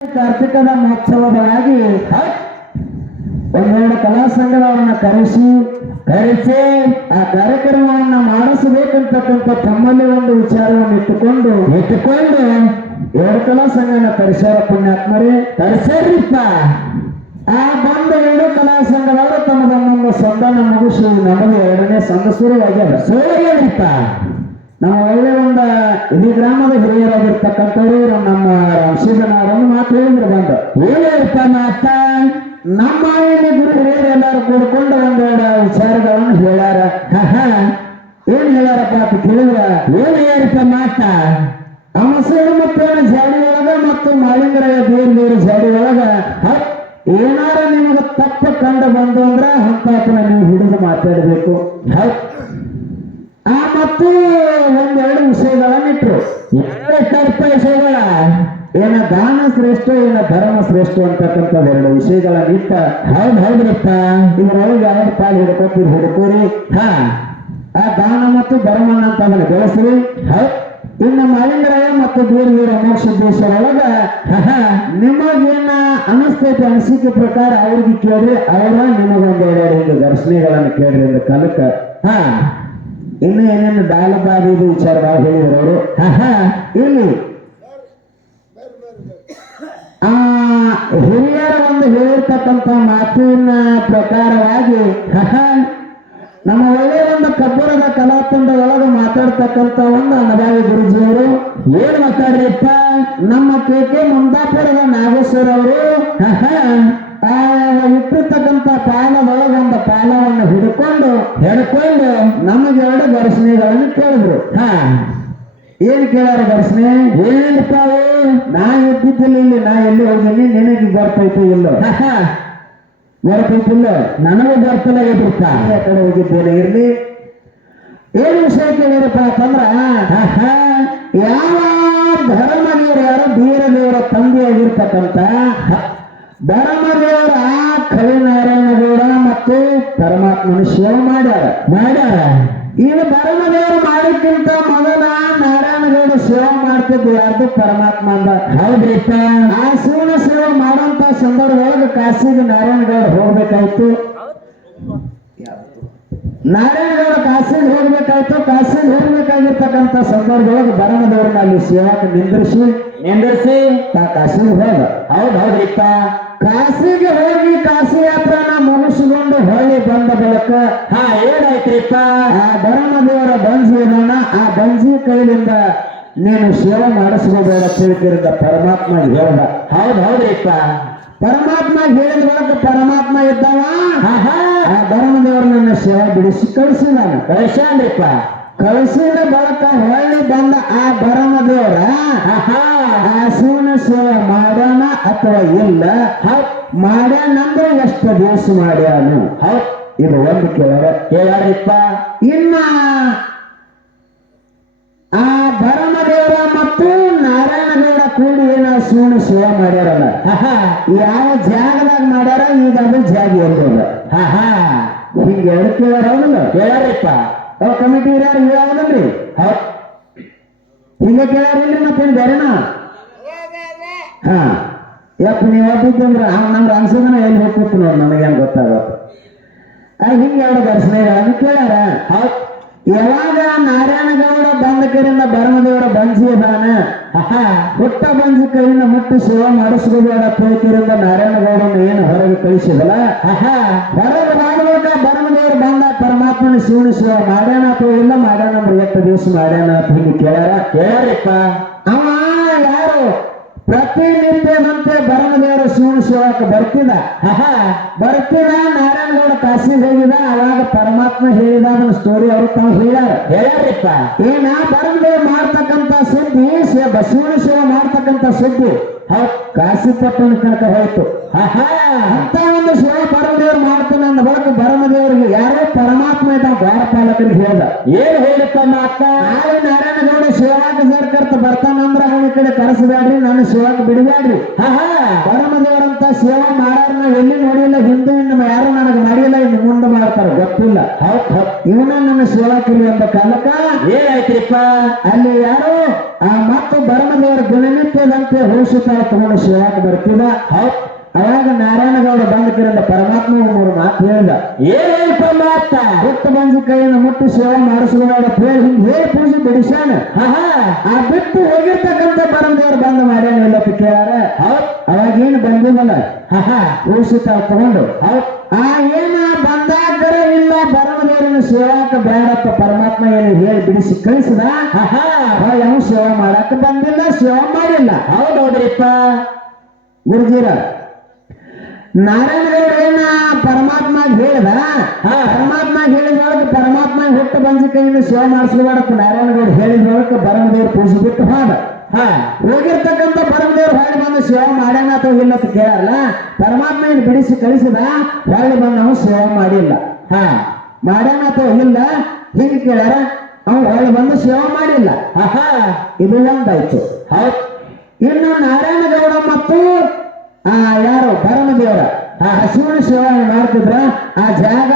ಕಾರ್ತಿಕದ ಮಹೋತ್ಸವವಾಗಿ ಒಂದೆರಡು ಕಲಾ ಸಂಘದವರನ್ನ ಕರೆಸಿ ಕರೆಸಿ ಆ ಕಾರ್ಯಕ್ರಮವನ್ನ ಮಾಡಿಸಬೇಕಂತಕ್ಕಂಥ ತಮ್ಮಲ್ಲಿ ಒಂದು ವಿಚಾರವನ್ನು ಇಟ್ಟುಕೊಂಡು ಇಟ್ಟುಕೊಂಡು ಎರಡು ಕಲಾ ಸಂಘನ ಕರೆಸ್ಯಾರ ಪುಣ್ಯಾತ್ಮರೇ. ಕರೆಸ್ಯಾರಿಪ್ಪ. ಆ ಬಂದ ಎರಡು ಕಲಾ ಸಂಘದವರು ತಮ್ಮ ಸಂಧಾನ ಮುಗಿಸಿ ನಮಗೆ ಎರಡನೇ ಸಂಘ ಶುರುವಾಗ್ಯಾರ ಶುರುವಾಗ್ಯದಪ್ಪ ನಮ್ಮ ಒಳ್ಳೆ ಒಂದು ಇಡೀ ಗ್ರಾಮದ ಹಿರಿಯರಾಗಿರ್ತಕ್ಕಂಥವ್ರು, ನಮ್ಮ ವಂಶೀಧನವರನ್ನು ಮಾತು ಹೇಳಿದ್ರು ಬಂದು. ಏನಪ್ಪ ಮಾತ ನಮ್ಮ ಇಲ್ಲಿ ಗುರು ಹಿರಿಯರು ಎಲ್ಲರೂ ಕೂಡ್ಕೊಂಡು ಒಂದೆರಡು ವಿಚಾರಗಳನ್ನು ಹೇಳ್ಯಾರ. ಏನ್ ಹೇಳ್ಯಾರಪ್ಪ? ಅಂತ ಕೇಳಿದ್ರ. ಏನು ಹೇಳ್ಯಾರಪ್ಪ ಮಾತ ಅಮಸೇರು ಮತ್ತು ಜಾಡಿ ಒಳಗ ಮತ್ತು ಮಾಲಿಂಗರ ಬೇರೆ ಬೇರೆ ಜಾಡಿ ಒಳಗ ಏನಾರ ನಿಮಗೆ ತಪ್ಪು ಕಂಡು ಬಂದು ಅಂದ್ರ ಹಂತಾತನ ನೀವು ಹಿಡಿದು ಮಾತಾಡಬೇಕು. ಹೌದ್. ಮತ್ತು ಒಂದೆರಡು ವಿಷಯಗಳನ್ನಿಟ್ರು. ಎಷ್ಟು ವಿಷಯಗಳ ಏನ ದಾನ ಶ್ರೇಷ್ಠ ಏನ ಧರ್ಮ ಶ್ರೇಷ್ಠ ಅಂತಕ್ಕಂಥದ್ದು ಎರಡು ವಿಷಯಗಳನ್ನ ಇಟ್ಟ ಹೌದ್ ಹೌದ್ರಪ್ಪ ಇದ್ರೊಳಗೆ ಯಾವ ಪಾಲು ಹಿಡ್ಕೊತೀರಿ ಹಿಡ್ಕೋರಿ. ಹಾ. ಆ ದಾನ ಮತ್ತು ಧರ್ಮ ಅಂತ ಅದನ್ನ ಬೆಳೆಸ್ರಿ. ಹೌದ್. ಇನ್ನು ಮಹೇಂದ್ರ ಮತ್ತು ಬೇರೆ ಅಮೋಕ್ಷೇಶ್ವರ ಒಳಗ ನಿಮಗೇನ ಅನಿಸ್ತೈತಿ ಅನಿಸಿಕೆ ಪ್ರಕಾರ ಅವ್ರಿಗೆ ಕೇಳ್ರಿ ಅವರ ನಿಮಗೊಂದು ಎರಡು ಘರ್ಷಣೆಗಳನ್ನು ಕೇಳ್ರಿ ಅಂತ ಕಲಕ. ಹಾ. ಇನ್ನು ಏನೇನು ಡಾಲ ಇದು ವಿಚಾರ ಭಾಳ ಹೇಳಿದ್ರು ಅವರು? ಇಲ್ಲಿ. ಆ, ಹಿರಿಯರ ಒಂದು ಹೇಳಿರ್ತಕ್ಕಂಥ ಮಾತಿನ ಪ್ರಕಾರವಾಗಿ ನಮ್ಮ ಒಳ್ಳೆಯ ಒಂದು ಕಬ್ಬರದ ಕಲಾತಂಡದೊಳಗೆ ಮಾತಾಡ್ತಕ್ಕಂಥ ಒಂದು ಅನುಭವಿ ಗುರುಜಿಯವರು, ಏನ್ ಮಾತಾಡ್ರಿಪ್ಪ? ನಮ್ಮ ಕೆ ಕೆ ಮುಂದಾಪುರದ ನಾಗೇಶ್ವರ ಅವರು ಎರಡು ಘರ್ಷಣೆಗಳನ್ನು ಕೇಳಿದ್ರು. ಹಾ. ಏನ್ ಕೇಳಾರ ದರ್ಶನೆ ಏನಪ್ಪ ಅವು? ನಾ ಎದ್ದಿದ್ದಿಲ್ಲ ಇಲ್ಲಿ ನಾ ಎಲ್ಲಿ ಹೋಗಿನಿ ನಿನಗೆ ಬರ್ತೈತೆ ಇಲ್ಲೋ? ಬರ್ತೈತಿಲ್ಲ ನನಗೂ ಬರ್ತಿಲ್ಲ ಎದುರ್ತ ಆ ಕಡೆ ಹೋಗಿದ್ದೇನೆ ಇರ್ಲಿ. ಏನ್ ವಿಷಯ ಕೇಳಿರಪ್ಪ ಅಂತಂದ್ರ ಯಾವ ಧರ್ಮದೇವರು ಯಾರು ಬೀರದೇವರ ತಂದೆಯಾಗಿರ್ತಕ್ಕಂಥ ಧರ್ಮದೇವರ ಕವಿನಾರಾಯಣಗೌಡ ಮತ್ತು ಪರಮಾತ್ಮನ ಶಿವ ಮಾಡ್ಯಾರ. ಮಾಡ್ಯಾರ. ಈಗ ಧರ್ಮದೇವರು ಮಾಡಿಕ್ಕಿಂತ ಮೊದಲ ನಾರಾಯಣಗೌಡ ಸೇವೆ ಮಾಡ್ತಿದ್ದು ಯಾರ್ದು? ಪರಮಾತ್ಮ ಅಂದ ಹೌದ್ರಿಪ್ಪ ಆ ಶಿವನ ಸೇವೆ ಮಾಡುವಂತ ಸಂದರ್ಭ ಒಳಗೆ ಕಾಶಿಗೆ ನಾರಾಯಣಗೌಡ ಹೋಗ್ಬೇಕಾಯ್ತು. ನಾರಾಯಣಗೌಡ ಕಾಶಿಗೆ ಹೋಗ್ಬೇಕಾಯ್ತು. ಕಾಶಿಗೆ ಹೋಗ್ಬೇಕಾಗಿರ್ತಕ್ಕಂಥ ಸಂದರ್ಭದೊಳಗೆ ಬರಣದವ್ರನ್ನ ಅಲ್ಲಿ ಸೇವಾಕ ನಿಂದ್ರಿಸಿ ನಿಂದ್ರಿಸಿ. ತಾ ಕಾಶಿಗೆ ಹೋದ. ಹೌದ್ ಹೌದ್ರಿಪ್ಪ ಕಾಶಿಗೆ ಹೋಗಿ ಕಾಶಿ ಯಾತ್ರನ ಮುಗಿಸಿಕೊಂಡು ಹೊಳ್ಳಿ ಬಂದ ಬಳಿಕ ಹಾ ಏನಾಯ್ತ್ರಿಪ್ಪ? ಆ ಬರಣದೇವರ ಬಂಜಿ ಇದಾನ ಆ ಬಂಜಿ ಕೈಲಿಂದ ನೀನು ಸೇವೆ ಮಾಡಿಸ್ಕೋಬೇಡ ತಿಳಿದಿರದ ಪರಮಾತ್ಮ ಹೇಳ್ದ. ಹೌದ್ ಹೌದ್ರಿಪ್ಪ. ಪರಮಾತ್ಮ ಹೇಳಿದ ಬಳಿಕ ಪರಮಾತ್ಮ ಇದ್ದಾವ? ಆ ಧರ್ಮದೇವರು ನನ್ನ ಸೇವೆ ಬಿಡಿಸಿ ಕಳಿಸಿದಾನ ಕಳಿಸ್ಯಾನ್ರಿಪ್ಪ. ಕಳಿಸಿದ ಬಳಕ ಹೊಳ್ಳಿ ಬಂದ ಆ ಭರಮದೇವರ ಆ ಶಿವನ ಸೇವೆ ಮಾಡ್ಯಾನ ಅಥವಾ ಇಲ್ಲ? ಮಾಡ್ಯಾನಂದ್ರೆ ಎಷ್ಟು ದಿವಸ ಮಾಡ್ಯಾನು? ಇದು ಒಂದು ಕೇಳ ಕೇಳಾರಿಪ್ಪ. ಇನ್ನ ಆ ಭರಮದೇವರ ಮತ್ತು ನಾರಾಯಣಗೌಡ ಕೂಡಿ ಏನ ಶಿವನ ಸೇವೆ ಮಾಡ್ಯಾರಲ್ಲ? ಯಾವ ಜಾಗದಾಗ ಮಾಡ್ಯಾರ? ಈಗ ಅದು ಜಾಗ ಇರ್ತದ ಹಿಂಗೆ ಎರಡು ಕೇಳಾರ ಕೇಳಾರಿಪ್ಪ. ಅವ್ ಕಮಿಟಿ ಯಾವ್ದಲ್ರಿ ಹೌದ್ ಹಿಂಗ ಕೇಳಾರಿಲ್ರಿ ಮತ್ತೇನ್ ಬೇರೆನಾ? ಹಾ. ಯಾಕೆ ನೀವು ಓದಿದ್ದಂದ್ರ ನಮ್ಗೆ ಅನ್ಸೋದನ ಎಲ್ಲಿ ಹೋಗ್ತಿತ್ತು ನೋಡಿ, ನನಗೇನು ಗೊತ್ತಾಗತ್ತೆ ಆ ಹಿಂಗೆ ಎರಡು ದರ್ಶನಗಳನ್ನು ಕೇಳ್ಯಾರ ಹೌದ್ ಯಾವಾಗ ನಾರಾಯಣಗೌಡ ಬಂದ ಕಡೆಯಿಂದ ಬರಮದೇವರ ಬಂಜಿ ಅದಾನ ಹುಟ್ಟ ಬಂಜಿ ಕೈಯಿಂದ ಮುಟ್ಟು ಸೇವೆ ಮಾಡಿಸ್ಕೋಬೇಡ ಪೈಕಿರಿಂದ ನಾರಾಯಣಗೌಡನ ಏನು ಹೊರಗೆ ಕಳಿಸಿದಲ್ಲ? ಹೊರಗೆ ಮಾಡುವಾಗ ಭರಮದೇವರು ಬಂದ ಪರಮಾತ್ಮನ ಶಿವನ ಸೇವೆ ಮಾಡ್ಯಾನ ಅಥವಾ ಇಲ್ಲ ಮಾಡ್ಯಾನ ಎಷ್ಟು ದಿವಸ ಮಾಡ್ಯಾನ ಅಂತ ಹಿಂಗೆ ಕೇಳ್ಯಾರ ಅವ ಯಾರು? ಪ್ರತಿನಿತ್ಯದಂತೆ ಭರಮದೇವರ ಶಿವನ ಸೇವಕ ಬರ್ತಿದ? ಬರ್ತಿದ ನಾರಾಯಣಗೌಡ ಕಾಶಿ ಹೋಗಿದ ಅವಾಗ ಪರಮಾತ್ಮ ಹೇಳಿದ ಅದನ್ನ ಸ್ಟೋರಿ ಅವರು ತಾವು ಹೇಳ್ಯಾರ. ಹೇಳ್ಯಾರಿಪ್ಪ. ಏನ ಬರಮದೇವ್ ಮಾಡ್ತಕ್ಕಂತ ಸುದ್ದಿ ಶಿವನ ಸೇವೆ ಮಾಡ್ತಕ್ಕಂತ ಸುದ್ದಿ ಹ ಕಾಶಿ ಪಟ್ಟಣ ಕನಕ ಹೋಯ್ತು ಅಂತ ಒಂದು ಸೇವಾ ಪರಮದೇವ್ರು ಮಾಡ್ತಾನೆ ಅಂದ ಬಳಕ ಪರಮದೇವರಿಗೆ ಯಾರೋ ಪರಮಾತ್ಮ ಇದ್ದ ದ್ವಾರಪಾಲಕರಿಗೆ ಹೇಳ್ದ. ಏನ್ ಹೇಳಿಪ್ಪ ಅಕ್ಕ ನಾಳೆ ನಾರಾಯಣಗೌಡ ಸೇವಾಕ ಸೇರ್ಕರ್ತ ಬರ್ತಾನಂದ್ರ ಅವನ ಕಡೆ ಕರೆಸಬೇಡ್ರಿ ನಾನು ಸೇವಾಕ ಬಿಡಬೇಡ್ರಿ. ಹಾ ಪರಮದೇವರಂತ ಸೇವಾ ಮಾಡಾರ ನಾವ್ ಎಲ್ಲಿ ನೋಡಿಲ್ಲ ಹಿಂದೂ ಇನ್ನು ಯಾರು ನನಗೆ ಮಾಡಿಲ್ಲ ಇನ್ನು ಮುಂದೆ ಮಾಡ್ತಾರ ಗೊತ್ತಿಲ್ಲ. ಇವನ ನನ್ನ ಸೇವಾಕರಿ ಎಂಬ ಕಾಲಕ್ಕ. ಏನಾಯ್ತ್ರಿಪ್ಪ? ಅಲ್ಲಿ ಯಾರು ಆ ಮತ್ತು ಬರಮದೇವರ ದಿನನಿತ್ಯದಂತೆ ಹುಷಿತ ತಗೊಂಡು ಸೇವಾಕ ಬರ್ತಿದ ಹೌದ್. ಅವಾಗ ನಾರಾಯಣಗೌಡ ಬಂದ ಕರೆಯಿಂದ ಪರಮಾತ್ಮ ಮೂರು ಮಾತು ಹೇಳಿದ. ಏನ್ ಹೇಳಿಪ್ಪ ಮಾತ ಬಿಟ್ಟು ಬಂದ ಕೈಯನ್ನು ಮುಟ್ಟು ಸೇವೆ ಮಾಡಿಸ್ಬೇಡ ಹೇಳಿ ಹಿಂಗ್ ಹೇಳಿ ಪೂಜೆ ಬಿಡಿಸ್ಯಾನ? ಆ ಬಿಟ್ಟು ಹೋಗಿರ್ತಕ್ಕಂಥ ಬರಮದೇವ್ರು ಬಂದ ಮಾಡ್ಯಾನ ಇಲ್ಲ ಕೇಳಾರ ಬಂದಿಲ್ಲ ಅವಾಗ ಏನು ಬಂದಿದ್ದಲ್ಲ ಆಹಾ ಪೂಜಿತ ತಗೊಂಡು. ಆ ಏನ ಬಂದಾಗರ ಇಲ್ಲ ಬರಮದೇವರನ್ನ ಸೇವಾಕ ಬೇಡಪ್ಪ ಪರಮಾತ್ಮ ಏನು ಹೇಳಿ ಬಿಡಿಸಿ ಕಳಿಸಿದ? ಹಹಾ ಯಾವ ಸೇವಾ ಮಾಡಾಕ ಬಂದಿಲ್ಲ ಸೇವಾ ಮಾಡಿಲ್ಲ. ಹೌದ್ ಹೌದ್ರಿಪ್ಪ. ಗುರುಜೀರ ನಾರಾಯಣಗೌಡ ಪರಮಾತ್ಮ ಹೇಳ್ದ. ಪರಮಾತ್ಮ ಹೇಳಿದ್ರೊಳಗೆ ಪರಮಾತ್ಮ ಹುಟ್ಟು ಬಂದ ಕೈಯಿಂದ ಸೇವೆ ಮಾಡಿಸ್ಬೇಡಪ್ಪ ನಾರಾಯಣಗೌಡ ಹೇಳಿದ್ರೊಳಗೆ ಬರಮದೇವ್ರ ಪೂಜೆ ಬಿಟ್ಟು ಹೋದ. ಹಾ, ಹೋಗಿರ್ತಕ್ಕಂಥ ಪರಮದೇವ್ರು ಹೊಳ್ಳಿ ಬಂದು ಸೇವೆ ಮಾಡ್ಯಾನ ಅಥವಾ ಇಲ್ಲ ಅಂತ ಕೇಳಲ್ಲ ಪರಮಾತ್ಮ ಏನು ಬಿಡಿಸಿ ಕಳಿಸಿದ? ಹೊಳ್ಳಿ ಬಂದು ನಾವು ಸೇವೆ ಮಾಡಿಲ್ಲ. ಹಾ, ಮಾಡ್ಯಾನ ಅಥವಾ ಇಲ್ಲ? ಹೀಗೆ ಕೇಳ್ಯಾರ? ಅವ್ನು ಹೊಳ್ಳಿ ಬಂದು ಸೇವೆ ಮಾಡಿಲ್ಲ. ಇದು ಒಂದಾಯ್ತು. ಹೌದು. ಇನ್ನು ನಾರಾಯಣಗೌಡ ಮತ್ತು ಆ, ಯಾರು? ಪರಮದೇವರ ಆ ಹಸುವಿನ ಸೇವೆ ಮಾಡ್ತಿದ್ರ? ಆ ಜಾಗ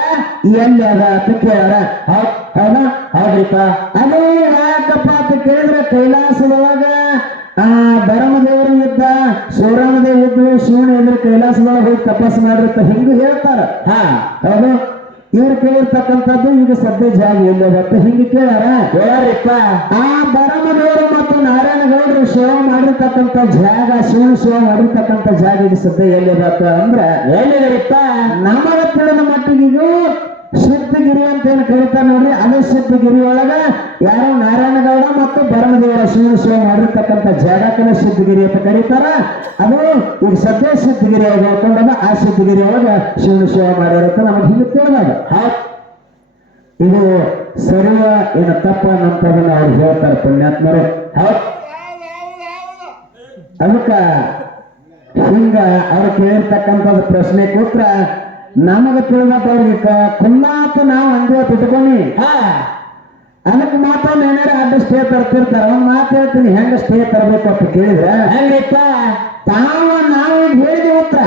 ಎಲ್ಲಿ ಅದ ಅಂತ ಕೇಳ್ಯಾರ ಹೌದಾ ಹೌದ್ರಿಪ್ಪ. ಅದೇ ಯಾಕಪ್ಪ ಅಂತ ಕೇಳಿದ್ರೆ ಕೈಲಾಸದೊಳಗ, ಆ ಬರಮದೇವರು ಇದ್ದ, ಶಿವರಾಮದೇವ್ ಇದ್ದು ಶಿವನ ಇದ್ರೆ ಕೈಲಾಸದೊಳಗೆ ಹೋಗಿ ತಪಸ್ ಮಾಡಿರ್ತ ಹಿಂಗ ಹೇಳ್ತಾರ. ಹಾ, ಹೌದು. ಇವ್ರು ಕೇಳಿರ್ತಕ್ಕಂಥದ್ದು ಈಗ ಸದ್ಯ ಜಾಗ ಎಲ್ಲಿ ಹಿಂಗೆ ಕೇಳ್ಯಾರ? ಹೇಳ್ರಿಪ್ಪ ಆ ಬರಮನವರು ಮತ್ತು ನಾರಾಯಣಗೌಡರು ಶಿವ ಮಾಡಿರ್ತಕ್ಕಂಥ ಜಾಗ ಶಿವ ಶಿವ ಮಾಡಿರ್ತಕ್ಕಂಥ ಜಾಗ ಈಗ ಸದ್ಯ ಎಲ್ಲಿ ಅದ ಅಂತ ಅಂದ್ರೆ ನಮ್ಮ ನಮಗ ತಿಳಿದ ಮಟ್ಟಿಗಿಗೂ ಸಿದ್ಧಗಿರಿ ಅಂತ ಏನು ಕರೀತಾರೆ ನೋಡ್ರಿ ಅದೇ ಸಿದ್ಧಗಿರಿ ಒಳಗ ಯಾರು ನಾರಾಯಣಗೌಡ ಮತ್ತು ಭರಮದೇವರ ಶಿವನ ಸೇವೆ ಮಾಡಿರ್ತಕ್ಕಂಥ ಜಾಗಕ್ಕನ ಸಿದ್ಧಗಿರಿ ಅಂತ ಕರೀತಾರ. ಅದು ಈಗ ಸದ್ಯ ಸಿದ್ಧಗಿರಿ ಒಳಗೆ ಹೇಳ್ಕೊಂಡಾಗ ಆ ಸಿದ್ಧಗಿರಿ ಒಳಗ ಶಿವನ ಸೇವೆ ಮಾಡಿರತ್ತ ನಮಗೆ ಹಿಂಗೆ ತಿಳಿದಾಗ ಇದು ಸರಿಯ ಏನು ತಪ್ಪ ಅನ್ನಂಥದನ್ನ ಅವ್ರು ಹೇಳ್ತಾರೆ ಪುಣ್ಯಾತ್ಮರು. ಅದಕ್ಕ ಹಿಂಗ ಅವ್ರು ಕೇಳಿರ್ತಕ್ಕಂಥದ್ದು ಪ್ರಶ್ನೆ ಕೂತ್ರ ನಮಗ ತಿಳಿದವ್ರಿಗೆ ಕುಲ್ಲಾತ ನಾವು ಬಿಟ್ಕೊನಿ. ಹಾ. ಅದಕ್ಕೆ ಮಾತ್ರ ಏನಾರ ಅಡ್ಡ ಸ್ಟೇ ತರ್ತಿರ್ತಾರ ಒಂದ್ ಮಾತು ಹೇಳ್ತೀನಿ ಹೆಂಗ ಸ್ಟೇ ತರಬೇಕು ಅಂತ ಕೇಳಿದ್ರೆ? ಹೆಂಗಿತ್ತ ತಾವ ನಾವು ಹೇಳಿದ ಉತ್ತರ.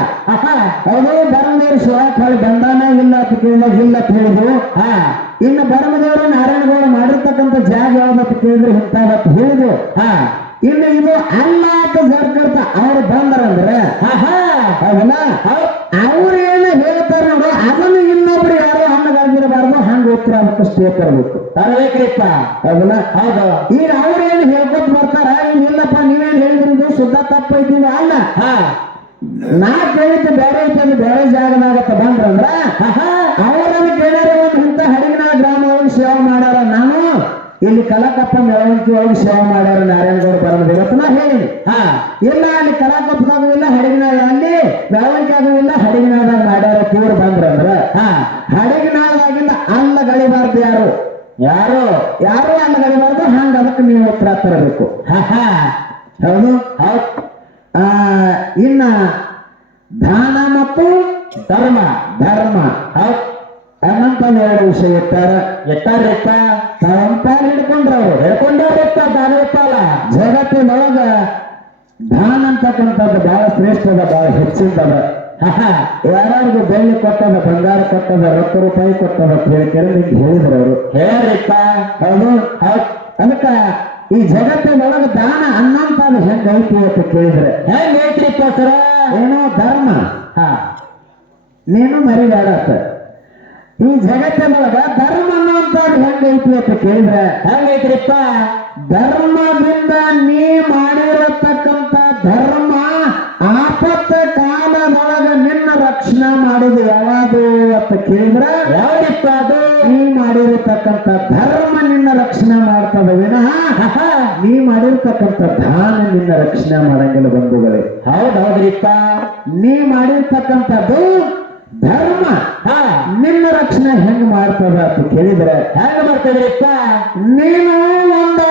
ಅದೇ ಬರಮದೇವ್ರು ಶಿವಾಕ್ ಹೊಳಿ ಬಂದಾನ ಇಲ್ಲ ಅಂತ ಕೇಳಿದಾಗ ಇಲ್ಲ ಅಂತ ಹಾ. ಇನ್ನು ಬರಮದೇವರು ನಾರಾಯಣಗೌಡ ಮಾಡಿರ್ತಕ್ಕಂಥ ಜಾಗ ಯಾವ್ದತ್ತ ಕೇಳಿದ್ರೆ ಹಿಂತಾವತ್ತು ಹೇಳಿದ್ರು. ಹಾ. ಇನ್ನು ಇದು ಅಲ್ಲ ಅಂತ ಸರ್ಕರ್ತ ಅವ್ರು ಬಂದ್ರಂದ್ರೆ ಅವ್ರು ಏನು ಹೇಳ್ತಾರೆ ನೋಡು, ಅದನ್ನು ಇನ್ನೊಬ್ರು ಯಾರೋ ಹಣ್ಣಗಾಗಿರಬಾರ್ದು, ಹಂಗ ಉತ್ತರ ಅಂತ ಸ್ಟೇ ತರಬೇಕು ತರಬೇಕ್ರಿಪ್ಪ ಅದನ್ನ ಹೌದ. ಈಗ ಅವ್ರು ಏನು ಹೇಳ್ಕೊತ ಬರ್ತಾರ ಇಲ್ಲಪ್ಪ, ನೀವೇನ್ ಹೇಳಿದ್ರಿ ಸುದ್ದ ತಪ್ಪೈತಿಲ್ಲ ಅಲ್ಲ? ಹಾ. ನಾ ಕೇಳಿದ್ದು ಬೇರೆ ಐತಿ ಅಂದ್ರೆ ಬೇರೆ ಜಾಗದಾಗತ್ತ ಬಂದ್ರಂದ್ರ ಅವರನ್ನು ಕೇಳ್ಯಾರ ಒಂದು ಇಂಥ ಹಡಗಿನ ಗ್ರಾಮವನ್ನು ಸೇವೆ ಮಾಡಾರ, ನಾನು ಇಲ್ಲಿ ಕಲಾಕಪ್ಪ ಮೆರವಣಿಗೆ ಒಳಗೆ ಸೇವೆ ಮಾಡ್ಯಾರ ನಾರಾಯಣಗೌಡ ಬರಮದ ಇವತ್ತು ನಾ ಹೇಳಿನಿ. ಹಾ, ಇಲ್ಲ, ಅಲ್ಲಿ ಕಲಾಕಪ್ಪದಾಗೂ ಇಲ್ಲ, ಹಡಗಿನಾಳ, ಅಲ್ಲಿ ಮೆರವಣಿಗೆ ಇಲ್ಲ ಹಡಗಿನಾಳ ಮಾಡ್ಯಾರ ತೀವ್ರ ಬಂದ್ರಂದ್ರ ಹಾ, ಹಡಗಿನಾಳದಾಗಿಂದ ಅಲ್ಲ ಗಳಿಬಾರ್ದು ಯಾರು? ಯಾರು? ಯಾರು ಅಲ್ಲ ಗಳಿಬಾರ್ದು ಹಂಗ ಅದಕ್ಕೆ ನೀವು ಉತ್ತರ ತರಬೇಕು. ಹಾ. ಹೌದು? ಹೌದ್. ಆ, ಇನ್ನ ದಾನ ಮತ್ತು ಧರ್ಮ. ಧರ್ಮ. ಹೌದ್. ಅನಂತ ಎರಡು ವಿಷಯ ಕಂಪಾರಿಡ್ಕೊಂಡ್ರೋ ಅವರು ತವಂಪಾಲ್ ಹಿಡ್ಕೊಂಡ್ರವ್ರು. ಹೇಳ್ಕೊಂಡವ್ರಿಪ್ಪ ದಾನವಿಪ್ಪಲ್ಲ ಜಗತ್ತಿನೊಳಗ ದಾನ ಅಂತಕ್ಕಂಥದ್ದು ಬಹಳ ಶ್ರೇಷ್ಠದ ಬಹಳ ಹೆಚ್ಚಿದ್ದವ ಯಾರಿಗೂ ಬೆಳ್ಳಿ ಕೊಟ್ಟದ ಬಂಗಾರ ಕೊಟ್ಟದ ರೊಕ್ಕ ರೂಪಾಯಿ ಕೊಟ್ಟದ ಕೇಳಿ ಹೇಳಿದ್ರು ಅವರು. ಹೇಳ್ರಿಪ್ಪ. ಹೌದು? ಅದಕ್ಕ ಈ ಜಗತ್ತಿನೊಳಗ ದಾನ ಅನ್ನಂತ ಹೆಂಗ್ ಐತಿ ಅಂತ ಕೇಳಿದ್ರೆ. ಹೆಂಗ್ ಐತ್ರಿಪ್ಪ ಸರ? ಏನೋ ಧರ್ಮ. ಹಾ. ನೀನು ಮರಿಬೇಡತ್ತ ಈ ಜಗತ್ತಿನೊಳಗ ಧರ್ಮ ಅಂತ ಹೆಂಗೈತಿ ಅಂತ ಕೇಳಿದ್ರೆ ಹೆಂಗೈತ್ರಿಪ್ಪ ಧರ್ಮದಿಂದ ನೀ ಮಾಡಿರತಕ್ಕಂತ ಧರ್ಮ ಆಪತ್ತ ಕಾಲದೊಳಗ ನಿನ್ನ ರಕ್ಷಣೆ ಮಾಡಿದ ಯಾವುದು ಅಂತ ಕೇಳಿದ್ರೆ ಯಾವ್ದಿಪ್ಪ ಅದು? ನೀ ಮಾಡಿರತಕ್ಕಂತ ಧರ್ಮ ನಿನ್ನ ರಕ್ಷಣೆ ಮಾಡ್ತದ ವಿನಃ ನೀ ಮಾಡಿರ್ತಕ್ಕಂತ ದಾನ ನಿನ್ನ ರಕ್ಷಣೆ ಮಾಡಂಗಿಲ್ಲ ಬಂಧುಗಳೇ. ಹೌದೌದ್ರಿಪ್ಪ ನೀ ಮಾಡಿರ್ತಕ್ಕಂಥದ್ದು ಧರ್ಮ. ಹಾ ನಿನ್ನ ರಕ್ಷಣೆ ಹೆಂಗ್ ಮಾಡ್ತದ ಅಂತ ಕೇಳಿದ್ರೆ ಹೆಂಗ ಮಾಡ್ತಿದ್ರಿಪ್ಪ ನೀನು ಒಂದ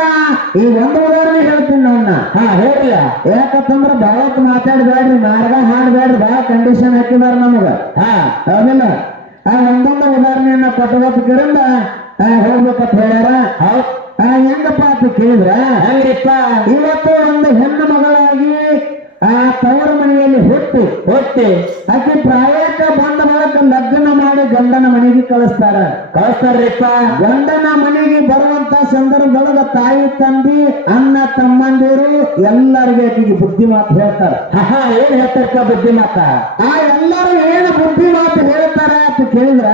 ಈ ಒಂದು ಉದಾಹರಣೆ ಹೇಳ್ತೀನಿ ನನ್ನ ಹಾ ಹೇಳ್ರಿಲ್ಲ ಯಾಕಂತಂದ್ರ ಬಾಳತ್ ಮಾತಾಡ್ಬೇಡ್ರಿ ಮಾರ್ಗ ಹಾಡ್ಬೇಡ್ರಿ ಬಾಳ ಕಂಡೀಷನ್ ಹಾಕಿದಾರ ನಮಗ. ಹಾ. ಹೌದಿಲ್ಲ? ಆ ಒಂದೊಂದು ಉದಾಹರಣೆಯನ್ನ ಕೊಟ್ಟಗೋದಕ್ಕಿರಿಂದ ಹೋಗ್ಬೇಕಂತ ಹೇಳ್ಯಾರ. ಹೌದ್. ಹೆಂಗಪ್ಪ ಅಂತ ಕೇಳಿದ್ರ? ಹೆಂಗ್ರಿಪ್ಪ? ಇವತ್ತು ಒಂದು ಹೆಣ್ಣು ಮಗಳಾಗಿ ಆ ತವರ ಮನೆಯಲ್ಲಿ ಹುಟ್ಟಿ ಹುಟ್ಟಿ. ಆಕೆ ಪ್ರಾಯಕ್ಕೆ ಗಂಡನ ಮನೆಗೆ ಕಳಿಸ್ತಾರ. ಕಳಿಸ್ತಾರ್ರಿಪ್ಪ. ಗಂಡನ ಮನೆಗೆ ಬರುವಂತ ಸಂದರ್ಭದೊಳಗ ತಾಯಿ ತಂದಿ ಅಣ್ಣ ತಮ್ಮಂದಿರು ಎಲ್ಲರಿಗೆ ಆಕೆಗೆ ಬುದ್ಧಿ ಮಾತು ಹೇಳ್ತಾರ. ಏನ್ ಹೇಳ್ತಾರಪ್ಪ ಬುದ್ಧಿ ಮಾತ? ಆ ಎಲ್ಲರೂ ಏನು ಬುದ್ಧಿ ಮಾತು ಹೇಳ್ತಾರ ಅಂತ ಕೇಳಿದ್ರ?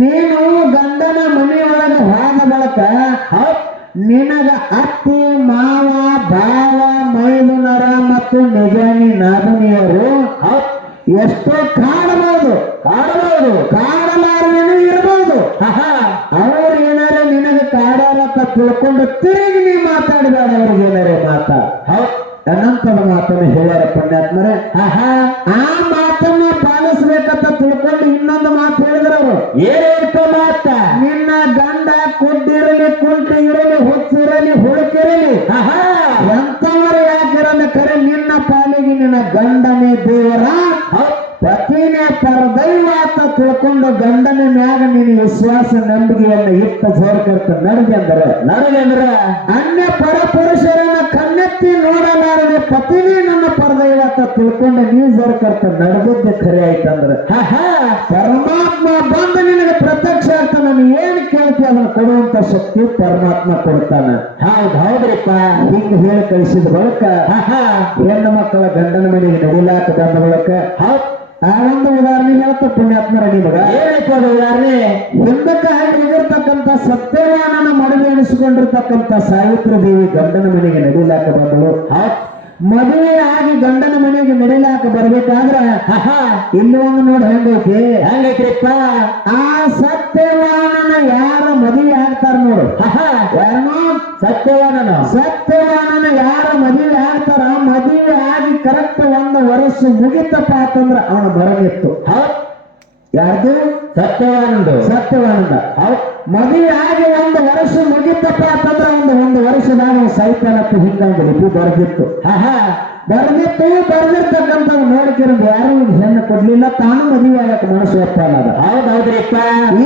ನೀನು ಗಂಡನ ಮನೆಯೊಳಗೆ ಹೋದ ಬಳಕ ನಿನಗ ಅತ್ತಿ ಮಾವ ಭಾವ ಮೈದುನರ ಮತ್ತು ನಿಜಾನಿ ನಾದನಿಯರು ಎಷ್ಟೋ ಕಾಣಬಹುದು ಕಾಣಬಹುದು ಕಾಡಲಾರದೇನು ಇರಬಹುದು ಅವರು ಏನಾರ ನಿನಗೆ ಅಂತ ತಿಳ್ಕೊಂಡು ತಿರುಗಿ ನೀ ಮಾತಾಡಬೇಡ ಅವ್ರಿಗೆ ಏನಾರೇ ಮಾತಾ. ಹೌದು ಅನಂತದ ಮಾತನ್ನು ಹೇಳ್ಯಾರ ಪುಣ್ಯಾತ್ಮರೇ. ಹಾ ಹಾ ಆ ಮಾತನ್ನ ಪಾಲಿಸ್ಬೇಕಂತ ತಿಳ್ಕೊಂಡು ಇನ್ನೊಂದು ಮಾತು ಹೇಳಿದ್ರು ಅವರು ಏನೇನ್ಪ ಮಾತ ನಿನ್ನ ಗಂಡ ಕುಡ್ಡಿರಲಿ ಕುಂಟಿ ಇರಲಿ ಹುಚ್ಚಿರಲಿ ಹುಡುಕಿರಲಿ ಹಾ ಹಾ ಎಂತವರು ಯಾಕಿರಲಿ ಕರೆ ನಿನ್ನ ಪಾಲಿಗೆ ನಿನ್ನ ಗಂಡನೇ ದೇವರ ಹೌದ್ ಪತಿನೇ ಪರದೈವ ಅಂತ ತಿಳ್ಕೊಂಡು ಗಂಡನ ಮ್ಯಾಗ ನೀನು ವಿಶ್ವಾಸ ನಂಬಿಕೆಯನ್ನು ಇಟ್ಟ ನಡೆದಿ ಅಂದರೆ? ನನಗೆ ಅಂದ್ರೆ? ಅನ್ಯ ಪರಪುರುಷರನ್ನ ಕಣ್ಣೆತ್ತಿ ನೋಡಲಾರದೆ ಪತಿನೇ ನನ್ನ ಪರದೈವ ಅಂತ ತಿಳ್ಕೊಂಡು ನೀವು ಜೋರ್ಕರ್ತ ನಡೆದಿದ್ದೆ ಖರೆ ಆಯ್ತಂದ್ರೆ ಪರಮಾತ್ಮ ಬಂದು ನಿನಗೆ ಪ್ರತ್ಯಕ್ಷ ಅಂತ ನಾನು ಏನ್ ಕೇಳ್ತಿ ಅದನ್ನ ಕೊಡುವಂತ ಶಕ್ತಿ ಪರಮಾತ್ಮ ಕೊಡ್ತಾನ ಹೌದ್ ಹೌದ್ರಿಪ್ಪ. ಹಿಂಗ್ ಹೇಳಿ ಕಳಿಸಿದ ಬಳಕ ಹೆಣ್ಣು ಮಕ್ಕಳ ಗಂಡನ ಮನೆಗೆ ನಡಿಲಾಕ ಬಂದ ಬಳಕ ಹೌದ್. ಆ ಒಂದು ಉದಾಹರಣೆ ಹೇಳ್ತ ಪುಣ್ಯಾತ್ಮರ ನಿಮಗ ಏನೈಪ ಅದು ಉದಾಹರಣೆ? ಹಿಂದಕ್ಕೆ ಹಾಗೆ ಹೋಗಿರ್ತಕ್ಕಂಥ ಸತ್ಯವಾನನ ಮಡವಿ ಎನಿಸಿಕೊಂಡಿರ್ತಕ್ಕಂಥ ಸಾವಿತ್ರಿ ದೇವಿ ಗಂಡನ ಮನೆಗೆ ನಡಿಲಾಕ ಬಂದಳು. ಮದುವೆ ಆಗಿ ಗಂಡನ ಮನೆಗೆ ನಡಿಲಾಕ ಬರ್ಬೇಕಾದ್ರ ಇಲ್ಲಿ ಒಂದು ನೋಡಿ ಹೆಂಗೈತಿ? ಹೆಂಗೈತ್ರಿಪ್ಪ? ಆ ಸತ್ಯವಾನನ ಯಾರ ಮದುವೆ ಆಗ್ತಾರ ನೋಡು ಯಾರನೋ? ಸತ್ಯವಾನನ. ಸತ್ಯವಾನನ ಯಾರ ಮದುವೆ ಆಗ್ತಾರ? ಮದುವೆ ಆಗಿ ಕರೆಕ್ಟ್ ಒಂದು ವರ್ಷ ಮುಗಿತಪ್ಪ ಅಂತಂದ್ರ ಅವನ ಬರಬೇಕು ಹೌದ್. ಯಾರ್ದು? ಸತ್ಯವಾನಂದು. ಸತ್ಯವಾನಂದ. ಹೌದ್. ಮದುವೆ ಆಗಿ ಒಂದು ವರ್ಷ ಮುಗಿತಪ್ಪ ಅಂತಂದ್ರೆ ಒಂದು ಒಂದು ವರ್ಷದಾಗ ಸೈತಾನಕ್ಕೆ ಹಿಂಗಂದು ಲಿಪಿ ಬರೆದಿತ್ತು. ಹಾ ಹಾ ಬರೆದಿತ್ತು ಬರೆದಿರ್ತಕ್ಕಂಥ ನೋಡ್ಕಿರಂದು ಯಾರು ಹೆಣ್ಣು ಕೊಡ್ಲಿಲ್ಲ ತಾನು ಮದುವೆ ಆಗಕ್ಕೆ ಮನಸ್ಸು ಒಪ್ಪಲ್ಲ ಅದು. ಹೌದ್ ಹೌದ್ರಿಪ್ಪ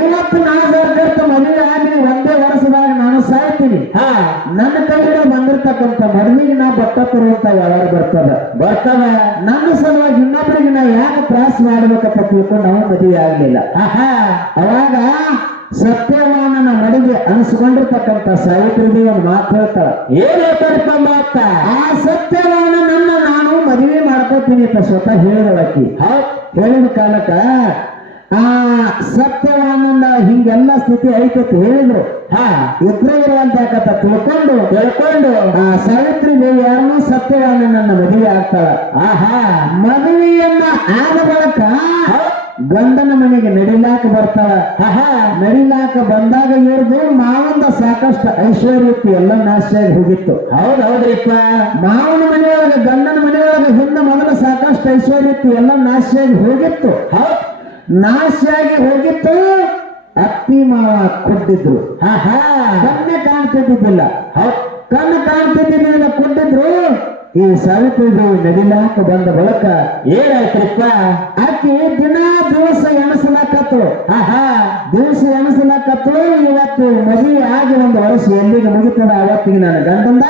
ಇವತ್ತು ನಾನು ಸರ್ಕರ್ತ ಮದುವೆ ಆಗಿ ಒಂದೇ ವರ್ಷದಾಗ ನಾನು ಸಾಯ್ತೀನಿ. ಹಾ. ನನ್ನ ಕೈಗೆ ಬಂದಿರ್ತಕ್ಕಂಥ ಮದುವೆಗೆ ನಾ ಬಟ್ಟ ತರುವಂತ ಯಾವಾಗ ಬರ್ತದ. ಬರ್ತದ. ನನ್ನ ಸಲುವಾಗಿ ಇನ್ನೊಬ್ಬರಿಗೆ ನಾ ಯಾಕೆ ತ್ರಾಸ ಮಾಡ್ಬೇಕಪ್ಪ ತಿಳ್ಕೊಂಡು ನಾವು ಮದುವೆ ಆಗ್ಲಿಲ್ಲ. ಹಾ ಹಾ ಅವಾಗ ಸತ್ಯವಾನನ ಮಡಿಗೆ ಅನಿಸಿಕೊಂಡಿರ್ತಕ್ಕಂಥ ಸಾವಿತ್ರಿ ದೇವಿ ಒಂದು ಮಾತು ಹೇಳ್ತಾಳ. ಏನ್ ಹೇಳ್ತಾರಪ್ಪ ಮಾತ? ಆ ಸತ್ಯವಾನನನ್ನ ನಾನು ಮದುವೆ ಮಾಡ್ಕೋತೀನಿ ಅಂತ ಸ್ವತಃ ಹೇಳಿದಳಕ್ಕಿ ಹೇಳಿದ ಕಾಲಕ್ಕ ಆ ಸತ್ಯವಾನಂದ ಹಿಂಗೆಲ್ಲ ಸ್ಥಿತಿ ಐತಂತ ಹೇಳಿದ್ರು. ಹಾ. ಇದ್ರಾಗಿರುವಂತ ಕಥ ತಿಳ್ಕೊಂಡು ತಿಳ್ಕೊಂಡು. ಆ ಸಾವಿತ್ರಿ ದೇವಿ ಯಾರನ್ನೂ ಸತ್ಯವಾನನನ್ನ ಮದುವೆ ಆಗ್ತಾಳ. ಆಹಾ. ಮದುವೆಯನ್ನ ಆದ ಬಳಕ ಗಂಡನ ಮನೆಗೆ ನಡಿಲಾಕ ಬರ್ತಾಳ. ನಡಿಲಾಕ ಬಂದಾಗ ಇವ್ರದು ಮಾವಂದ ಸಾಕಷ್ಟು ಐಶ್ವರ್ಯ ಇತ್ತು ಎಲ್ಲ ಆಗಿ ಹೋಗಿತ್ತು. ಹೌದ್ ಹೌದ್ರಿಪ್ಪ. ಮಾವನ ಮನೆಯೊಳಗೆ ಗಂಡನ ಮನೆಯೊಳಗೆ ಹಿಂದೆ ಮೊದಲ ಸಾಕಷ್ಟು ಐಶ್ವರ್ಯ ಇತ್ತು ಎಲ್ಲ ಆಗಿ ಹೋಗಿತ್ತು. ಹೌದ್. ಆಗಿ ಹೋಗಿತ್ತು ಅತ್ತಿ ಮಾವ ಹಾ ಕಣ್ಣೆ ಕಾಣ್ತಿದ್ದಿದ್ದಿಲ್ಲ. ಹೌದ್. ಕಣ್ಣು ಕಾಣ್ತಿದ್ದಿಲ್ಲ ಕೊಟ್ಟಿದ್ರು. ಈ ಸಾವಿತ್ರಿ ದೇವಿ ನಡಿಲಾಕ ಬಂದ ಬಳಕ ಏನಾಯ್ತಪ್ಪ? ಆಕೆ ದಿನ ದಿವಸ ಎಣಸಲಾಕತ್ತು. ಹಾ ಹಾ ದಿವಸ ಎಣಸಲಾಕತ್ತು. ಇವತ್ತು ಮದುವೆ ಆಗಿ ಒಂದು ವರ್ಷ ಎಲ್ಲಿಗೆ ಮುಗಿತದ ಅವತ್ತಿಗೆ ನನ್ನ ಗಂಡಂದ?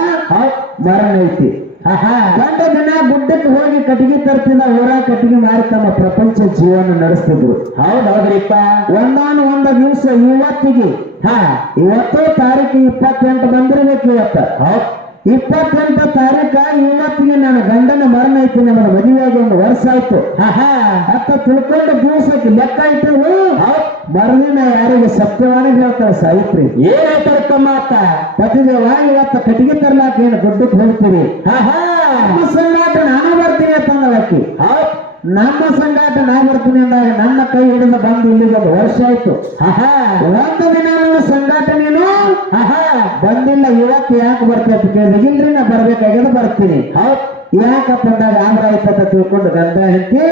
ಮರಣ ಐತಿ. ಆಹಾ, ಗಂಡ ದಿನ ಗುಡ್ಡಕ್ಕೆ ಹೋಗಿ ಕಟ್ಟಿಗೆ ತರ್ತಿದ್ದ, ಊರ ಕಟ್ಟಿಗೆ ಮಾರಿ ತಮ್ಮ ಪ್ರಪಂಚ ಜೀವನ ನಡೆಸ್ತಿದ್ರು. ಹೌದೌದ್ರಿಪ್ಪ ಒಂದಾನು ಒಂದ ದಿವಸ ಇವತ್ತಿಗೆ. ಹಾ, ಇವತ್ತು ತಾರೀಕು ಇಪ್ಪತ್ತೆಂಟು ಬಂದಿರ್ಬೇಕು ಇವತ್ತ. ಹೌದ್. ಇಪ್ಪತ್ತೆಂಟು ತಾರೀಕ ಇವತ್ತಿಗೆ ನನ್ನ ಗಂಡನ ಮರಣ ಐತಿ ನಮ್ಮ ಮದುವೆಯಾಗಿ ಒಂದು ವರ್ಷ ಆಯ್ತು. ಅತ್ತ ತಿಳ್ಕೊಂಡು ದಿವಸಕ್ಕೆ ಲೆಕ್ಕ ಹೌದ್. ಮರುದಿನ ಯಾರಿಗೆ ಸತ್ಯವಾಣಿ ಏನ್ ಸಾವಿತ್ರಿ ತಮ್ಮ ಮಾತ ಪತಿದೇವ ಇವತ್ತ ಕಟ್ಟಿಗೆ ತರ್ಲಾಕ ಏನು ಗುಡ್ಡಕ್ಕೆ ಹೋಗ್ತೀವಿ ಹಾ ಹಾ ಸಣ್ಣ ಸಂಗಾಟ ನಾನು ಬರ್ತೀನಿ ಅಂತ ಹೌದ್. ನಮ್ಮ ಸಂಗಾಟ ನಾ ಬರ್ತೀನಿ ಅಂದಾಗ ನನ್ನ ಕೈ ಹಿಡಿದು ಬಂದು ಇಲ್ಲಿಗೆ ಒಂದು ವರ್ಷ ಆಯ್ತು. ಒಂದು ದಿನ ನನ್ನ ಸಂಗಾಟ ನೀನು ಬಂದಿಲ್ಲ. ಇವತ್ತು ಯಾಕೆ ಬರ್ತೈತಿ ಅಂತ ಕೇಳಿದ್ರೆ ಇಲ್ರಿ ನಾ ಬರ್ಬೇಕಾಗ್ಯದ ಬರ್ತೀನಿ. ಯಾಕಪ್ಪ ಅಂದಾಗ ಆದ್ರ ಆಯ್ತಂತ ತಿಳ್ಕೊಂಡು ಗಂಧ ಹೆಂಡತಿ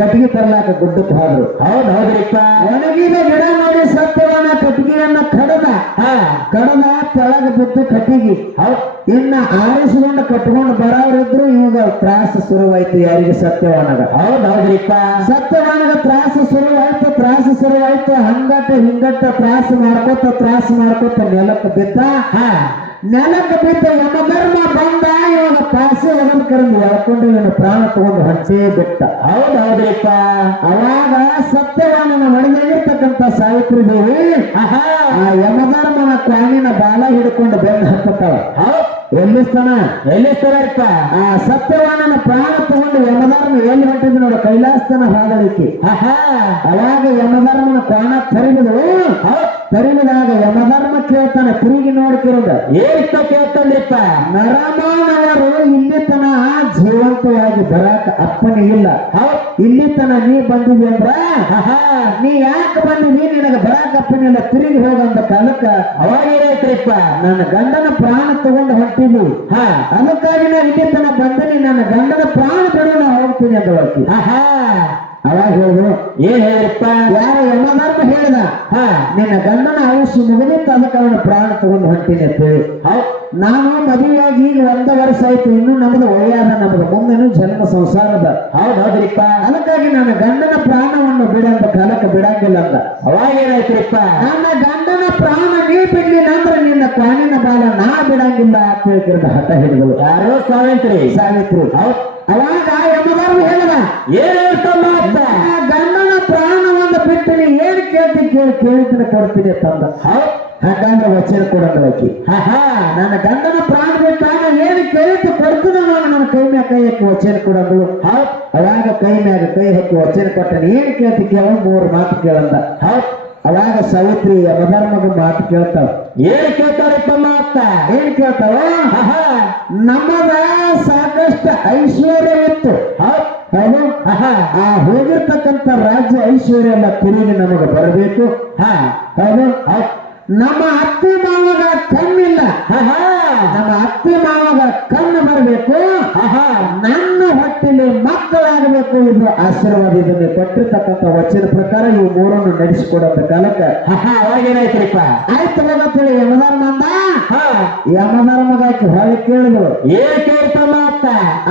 ಕಟ್ಟಿಗೆ ತರ್ಲಾಕ ಗುಡ್ಡಕ್ಕೆ ಹೋದ್ರು. ಹೌದ್ ಹೌದ್ರಿಪ್ಪ. ಒಣಗಿದ ಗಿಡ ನೋಡಿ ಸತ್ಯವನ ಕಟ್ಟಿಗೆಯನ್ನ ಕಡದ. ಹಾ. ಕಡದ ತೆಳಗ ಬಿದ್ದು ಕಟ್ಟಿಗೆ. ಹೌದ್. ಇನ್ನ ಆರಿಸಿಕೊಂಡು ಕಟ್ಕೊಂಡು ಬರೋರಿದ್ರು ಇವಾಗ ತ್ರಾಸ ಶುರುವಾಯ್ತು ಯಾರಿಗೆ ಸತ್ಯವನಗ. ಹೌದ್ ಹೌದ್ರಿಪ್ಪ. ಸತ್ಯವನಗ ತ್ರಾಸ ಶುರುವಾಯ್ತು ತ್ರಾಸ ಶುರುವಾಯ್ತು ಹಂಗಟ್ಟ ಹಿಂಗಟ್ಟ ತ್ರಾಸ ಮಾಡ್ಕೊತ ತ್ರಾಸ ಮಾಡ್ಕೊತ ನೆಲಕ್ಕೆ ಬಿದ್ದ. ಹಾ. ನೆಲಕ್ಕೆ ಬಿದ್ದ ಯಮಧರ್ಮ ಬಂದ ಇವಾಗ ಪಾಸಿ ಒಗದ್ ಕರೆದು ಎಳ್ಕೊಂಡು ಇವನು ಪ್ರಾಣ ತಗೊಂಡು ಹಚ್ಚೇ ಬಿಟ್ಟ. ಹೌದ್ ಹೌದ್ರಿಪ್ಪ ಅವಾಗ ಸತ್ಯವಾನನ ಒಳಗಿರ್ತಕ್ಕಂಥ ಸಾವಿತ್ರಿ ದೇವಿ ಆಹಾ. ಆ ಯಮಧರ್ಮನ ಕಾಣಿನ ಬಾಲ ಹಿಡ್ಕೊಂಡು ಬೆನ್ನು ಹತ್ತತಾವ ಎಲ್ಲಿಸ್ತಾನ? ಎಲ್ಲಿರ್ತಾರಪ್ಪ ಆ ಸತ್ಯವಾನನ ಪ್ರಾಣ ತಗೊಂಡು ಯಮಧರ್ಮ ಎಲ್ಲಿ ಹೊಂಟಿದ್ ನೋಡ ಕೈಲಾಸ್ತನ ಹಾದಳಿಕೆ ಆಹಾ. ಅವಾಗ ಯಮಧರ್ಮನ ಪ್ರಾಣ ತರಿಬಿದ್ರು ಹೌದ್. ತರಿಬಿದಾಗ ಯಮಧರ್ಮ ಕೇಳ್ತಾನೆ ತಿರುಗಿ ನೋಡ್ತಿರೋದು. ಏಷ್ಟ ಕೇಳ್ತಂದ್ರಿಪ್ಪ ನರಮಾನವರು ಇಲ್ಲಿ ತನ ಜೀವಂತವಾಗಿ ಬರಾಕ ಅಪ್ಪನೇ ಇಲ್ಲ. ಇಲ್ಲಿ ತನ ನೀ ಬಂದಿದ್ವಿ ಅಂದ್ರ ಆಹಾ ನೀ ಯಾಕೆ ಬಂದಿದ್ವಿ? ನಿನಗ ಬರಾಕ ಅಪ್ಪನಿಲ್ಲ ತಿರುಗಿ ಹೋಗಂದ ಕಾಲಕ್ಕ. ಅವಾಗ ಏನಾಯ್ತ್ರಿಪ್ಪ? ನನ್ನ ಗಂಡನ ಪ್ರಾಣ ತಗೊಂಡು ಹೊಂಟಿದ್ವಿ. ಹಾ. ಅದಕ್ಕಾಗಿ ನಾ ಇಲ್ಲಿ ತನ ಬಂದನಿ ನನ್ನ ಗಂಡನ ಪ್ರಾಣ ಬಿಡು ನಾ ಅಂತ ಹೇಳ್ತೀನಿ ಆಹಾ ಅವಾಗ ಹೇಳಿದ್ರು ಏನ್ ಹೇಳಿಪ್ಪ ಯಾರ ಮಾತು ಹೇಳಿದ. ಹಾ ನಿನ್ನ ಗಂಡನ ಆಯುಷ್ಯ ಮುಗಿದಿತ್ತು ಅದಕ್ಕೆ ಅವನ ಪ್ರಾಣ ತಗೊಂಡು ಹೊಂಟಿನಿ ಅಂತ ಹೇಳಿ. ಹೌದ್. ನಾನು ಮದುವೆಯಾಗಿ ಈಗ ಒಂದ ವರ್ಷ ಆಯ್ತು ಇನ್ನು ನಮ್ದು ಒಳ್ಳೆಯದ ನಮ್ದು ಮುಂದೆನು ಜನ್ಮ ಸಂಸಾರದ. ಹೌದ್ ಹೌದ್ರಿಪ್ಪ. ಅದಕ್ಕಾಗಿ ನನ್ನ ಗಂಡನ ಪ್ರಾಣವನ್ನು ಬಿಡಂದ ಕಾಲಕ್ಕೆ ಬಿಡಂಗಿಲ್ಲ ಅಂತ ಅವಾಗ ಏನಾಯ್ತ್ರಿಪ್ಪ? ನನ್ನ ಗಂಡನ ಪ್ರಾಣ ನೀ ಬಿಡ್ಲಿಲ್ಲ ಅಂದ್ರೆ ನಿನ್ನ ಪ್ರಾಣಿನ ಬಾಲ ನಾ ಬಿಡಂಗಿಲ್ಲ ಅಂತ ಹೇಳ್ತಿರೋದು ಹಠ ಹಿಡಿದು ಯಾರೋ ಸಾವಿತ್ರಿ. ಸಾವಿತ್ರಿ. ಹೌದ್. ಅವಾಗ ಏನ್ ಹೇಳ್ತಮ್ಮ ಗಂಡನ ಪ್ರಾಣವನ್ನು ಬಿಟ್ಟು ನೀ ಏನ್ ಕೇಳ್ತಿ ಕೇಳಿ ಕೇಳಿದ್ರೆ ಕೊಡ್ತೀನಿ ತಂದ. ಹಾಗಂದ್ರೆ ವಚನ ಕೊಡಂದಳಕಿ ಹಾ ನನ್ನ ಗಂಡನ ಪ್ರಾಣ ಬಿಟ್ಟಾಗ ಏನು ಕೇಳಿದ್ದು ಕೊಡ್ತೀನಿ ನಾನು ನನ್ನ ಕೈ ಮ್ಯಾಗ ಕೈ ಹಾಕಿ ವಚನ ಕೊಡಂದು ಹೌದ್. ಅವಾಗ ಕೈ ಮ್ಯಾಗ ಕೈ ಹಾಕಿ ವಚನ ಕೊಟ್ಟನ. ಏನ್ ಕೇಳ್ತಿ ಕೇಳ ಮೂರು ಮಾತು ಕೇಳಂದ. ಹೌದ್. ಅವಾಗ ಸಾವಿತ್ರಿ ಯಮಧರ್ಮಗ ಮಾತು ಕೇಳ್ತಾವ ಏನ್ ಕೇಳ್ತಾರಪ್ಪಮ್ಮ ಅತ್ತ ಏನ್ ಕೇಳ್ತಾವ ನಮ್ಮದ ಸಾಕಷ್ಟು ಐಶ್ವರ್ಯವಿತ್ತು. ಹೌದ್. ಹೌದು? ಆ ಹೋಗಿರ್ತಕ್ಕಂಥ ರಾಜ್ಯ ಐಶ್ವರ್ಯ ಎಲ್ಲ ತಿರುಗಿ ನಮಗೆ ಬರಬೇಕು. ಹಾ, ಹೌದು? ನಮ್ಮ ಅತ್ತೆ ಮಾವಾಗ ಕಣ್ಣಿಲ್ಲ. ನಮ್ಮ ಅತ್ತೆ ಮಾವಾಗ ಕಣ್ಣು ಬರಬೇಕು. ಹೊಟ್ಟೆಲಿ ಮಕ್ಕಳಾಗಬೇಕು ಎಂದು ಆಶೀರ್ವಾದ ಇದನ್ನು ಕೊಟ್ಟಿರ್ತಕ್ಕಂಥ ವಚನ ಪ್ರಕಾರ ಇವು ಮೂರನ್ನು ನಡೆಸಿಕೊಡಂತ ಕಾಲಕ್ಕೆ. ಆಹಾ ಅವಾಗ ಏನಾಯ್ತ್ರಿಪ್ಪ? ಆಯ್ತು ಹೇಳಿ ಯಮಧರ್ಮ ಅಂದ? ಹಾ. ಯಮಧರ್ಮಗಾಕಿ ಹೊಳೆ ಕೇಳಿದ್ರು ಏನ್ ಕೇಳ್ತಮ್ಮ ಅಂತ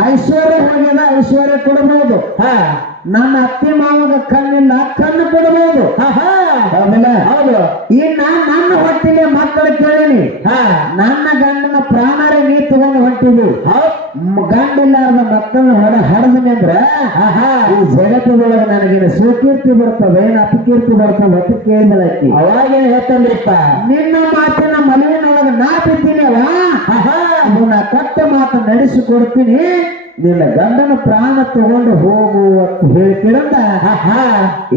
ಐಶ್ವರ್ಯ ಹೋಗ್ಯದ ಐಶ್ವರ್ಯ ಕೊಡಬಹುದು. ಹಾ. ನನ್ನ ಅತ್ತೆ ಮಾವನ ಕಣ್ಣಿಲ್ಲ ಕಣ್ಣು ಹೌದಿಲ್ಲ ಹೌದು. ಇನ್ನ ನನ್ನ ಹೊಟ್ಟಿಲೆ ಮಕ್ಕಳು ಕೇಳಿನಿ. ನನ್ನ ಗಂಡನ ಪ್ರಾಣರೇ ನೀ ತಗೊಂಡು ಹೊಟ್ಟಿದ್ವಿ ಗಂಡಿಲ್ಲಾರ್ದ ಮಕ್ಕಳನ್ನ ಹೊರ ಹರಿದ್ನಿ ಅಂದ್ರ ಈ ಜಗತ್ತದೊಳಗೆ ನನಗೇನು ಸುಕೀರ್ತಿ ಬರ್ತದೆ ಏನು ಅಪಕೀರ್ತಿ ಬರ್ತದೆ ಅಂತ ಕೇಳಿದಳಕ್ಕಿ. ಅವಾಗ ಏನ್ ಹೇಳ್ತಂದ್ರಿಪ್ಪ? ನಿನ್ನ ಮಾತಿನ ಮಲವಿನೊಳಗೆ ನಾ ಬಿದ್ದೀನವ ಅವ ಕಟ್ಟ ಮಾತು ನಡೆಸಿ ಕೊಡ್ತೀನಿ ನಿನ್ನ ಗಂಡನ ಪ್ರಾಣ ತಗೊಂಡು ಹೋಗು ಅಂತ ಹೇಳ್ತೀರಂತ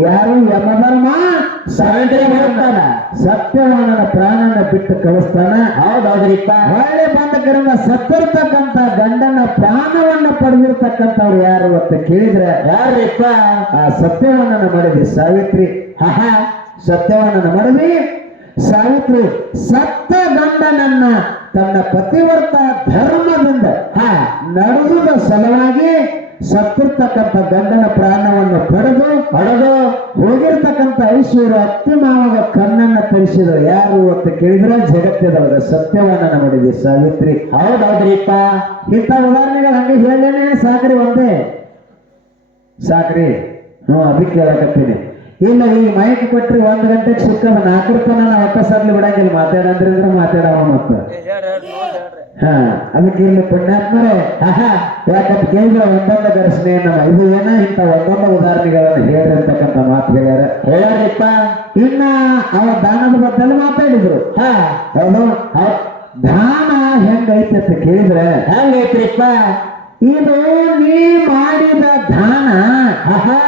ಯಾರು ಯಮಧರ್ಮ ಸಾವಿತ್ರಿ ಬರ್ತಾನ ಸತ್ಯವಾನನ ಪ್ರಾಣನ ಬಿಟ್ಟು ಕಳಿಸ್ತಾನ? ಹೌದ್ ಹೊಳೆ ಬಂದ ಕಡೆಯಿಂದ ಸತ್ತಿರ್ತಕ್ಕಂಥ ಗಂಡನ ಪ್ರಾಣವನ್ನ ಪಡೆದಿರ್ತಕ್ಕಂಥವ್ರು ಯಾರು ಅಂತ ಕೇಳಿದ್ರೆ ಯಾರ್ರಿಪ್ಪ? ಆ ಸತ್ಯವನ್ನ ಮಾಡಿದ್ವಿ ಸಾವಿತ್ರಿ. ಹಹ ಸತ್ಯವನ್ನ ಮಾಡಿದ್ವಿ ಸಾವಿತ್ರಿ ಸತ್ತ ಗಂಡನನ್ನ ತನ್ನ ಪತಿವರ್ತ ಧರ್ಮದಿಂದ ಹಾ ನಡೆದುದ ಸಲುವಾಗಿ ಸತ್ತಿರ್ತಕ್ಕಂಥ ಗಂಡನ ಪ್ರಾಣವನ್ನು ಪಡೆದು ಪಡೆದು ಹೋಗಿರ್ತಕ್ಕಂಥ ಐಶ್ವರ್ಯ ಅತ್ತಿ ಮಾವಗ ಕಣ್ಣನ್ನ ತರಿಸಿದ್ರು ಯಾರು ಅಂತ ಕೇಳಿದ್ರೆ ಜಗತ್ತಿನವರ ಸತ್ಯವನ್ನ ಮಾಡಿದ್ವಿ ಸಾವಿತ್ರಿ. ಹೌದೌದ್ರಿಪ್ಪ. ಇಂಥ ಉದಾಹರಣೆಗಳು ಹಂಗೆ ಹೇಳೇನೆ ಸಾಕ್ರಿ ಒಂದೇ. ಸಾಕ್ರಿ ಹ್ಞೂ ಅದಕ್ಕೆ ಹೇಳಕತ್ತೀನಿ. ಇಲ್ಲ ಈ ಮೈಕ್ ಕೊಟ್ಟರೆ ಒಂದ್ ಗಂಟೆಗೆ ಸುಖ ನಾಲ್ಕರ ರೂಪಾಯಿ ನಾನು ಒಟ್ಟ ಸರ್ಲಿ ಬಿಡಂಗಿಲ್ಲ. ಮಾತಾಡಂದ್ರೆ ಮಾತಾಡವ ಮತ್ತ. ಹಾ ಅದಕ್ಕೆ ಇಲ್ಲಿ ಪುಣ್ಯಾತ್ಮರೇ ಆಹಾ ಯಾಕಂತ ಕೇಳಿದ್ರೆ ಒಂದೊಂದು ಘರ್ಷಣೆ ನಮ್ಮ ಇದು ಏನ ಇಂತ ಒಂದೊಂದು ಉದಾಹರಣೆಗಳನ್ನು ಹೇಳಿರ್ತಕ್ಕಂಥ ಮಾತು ಹೇಳ್ಯಾರ. ಹೇಳ್ಯಾರ್ರಿಪ್ಪ ಇನ್ನ ಅವ್ರ ದಾನದ ಬದ್ದಲ್ಲಿ ಮಾತಾಡಿದ್ರು. ಹಾ ಹೌದು ಹೌದ್. ದಾನ ಹೆಂಗೈತೆ ಅಂತ ಕೇಳಿದ್ರೆ ಹೆಂಗೈತ್ರಿಪ್ಪ? ಇದು ನೀ ಮಾಡಿದ ದಾನ ಆಹಾ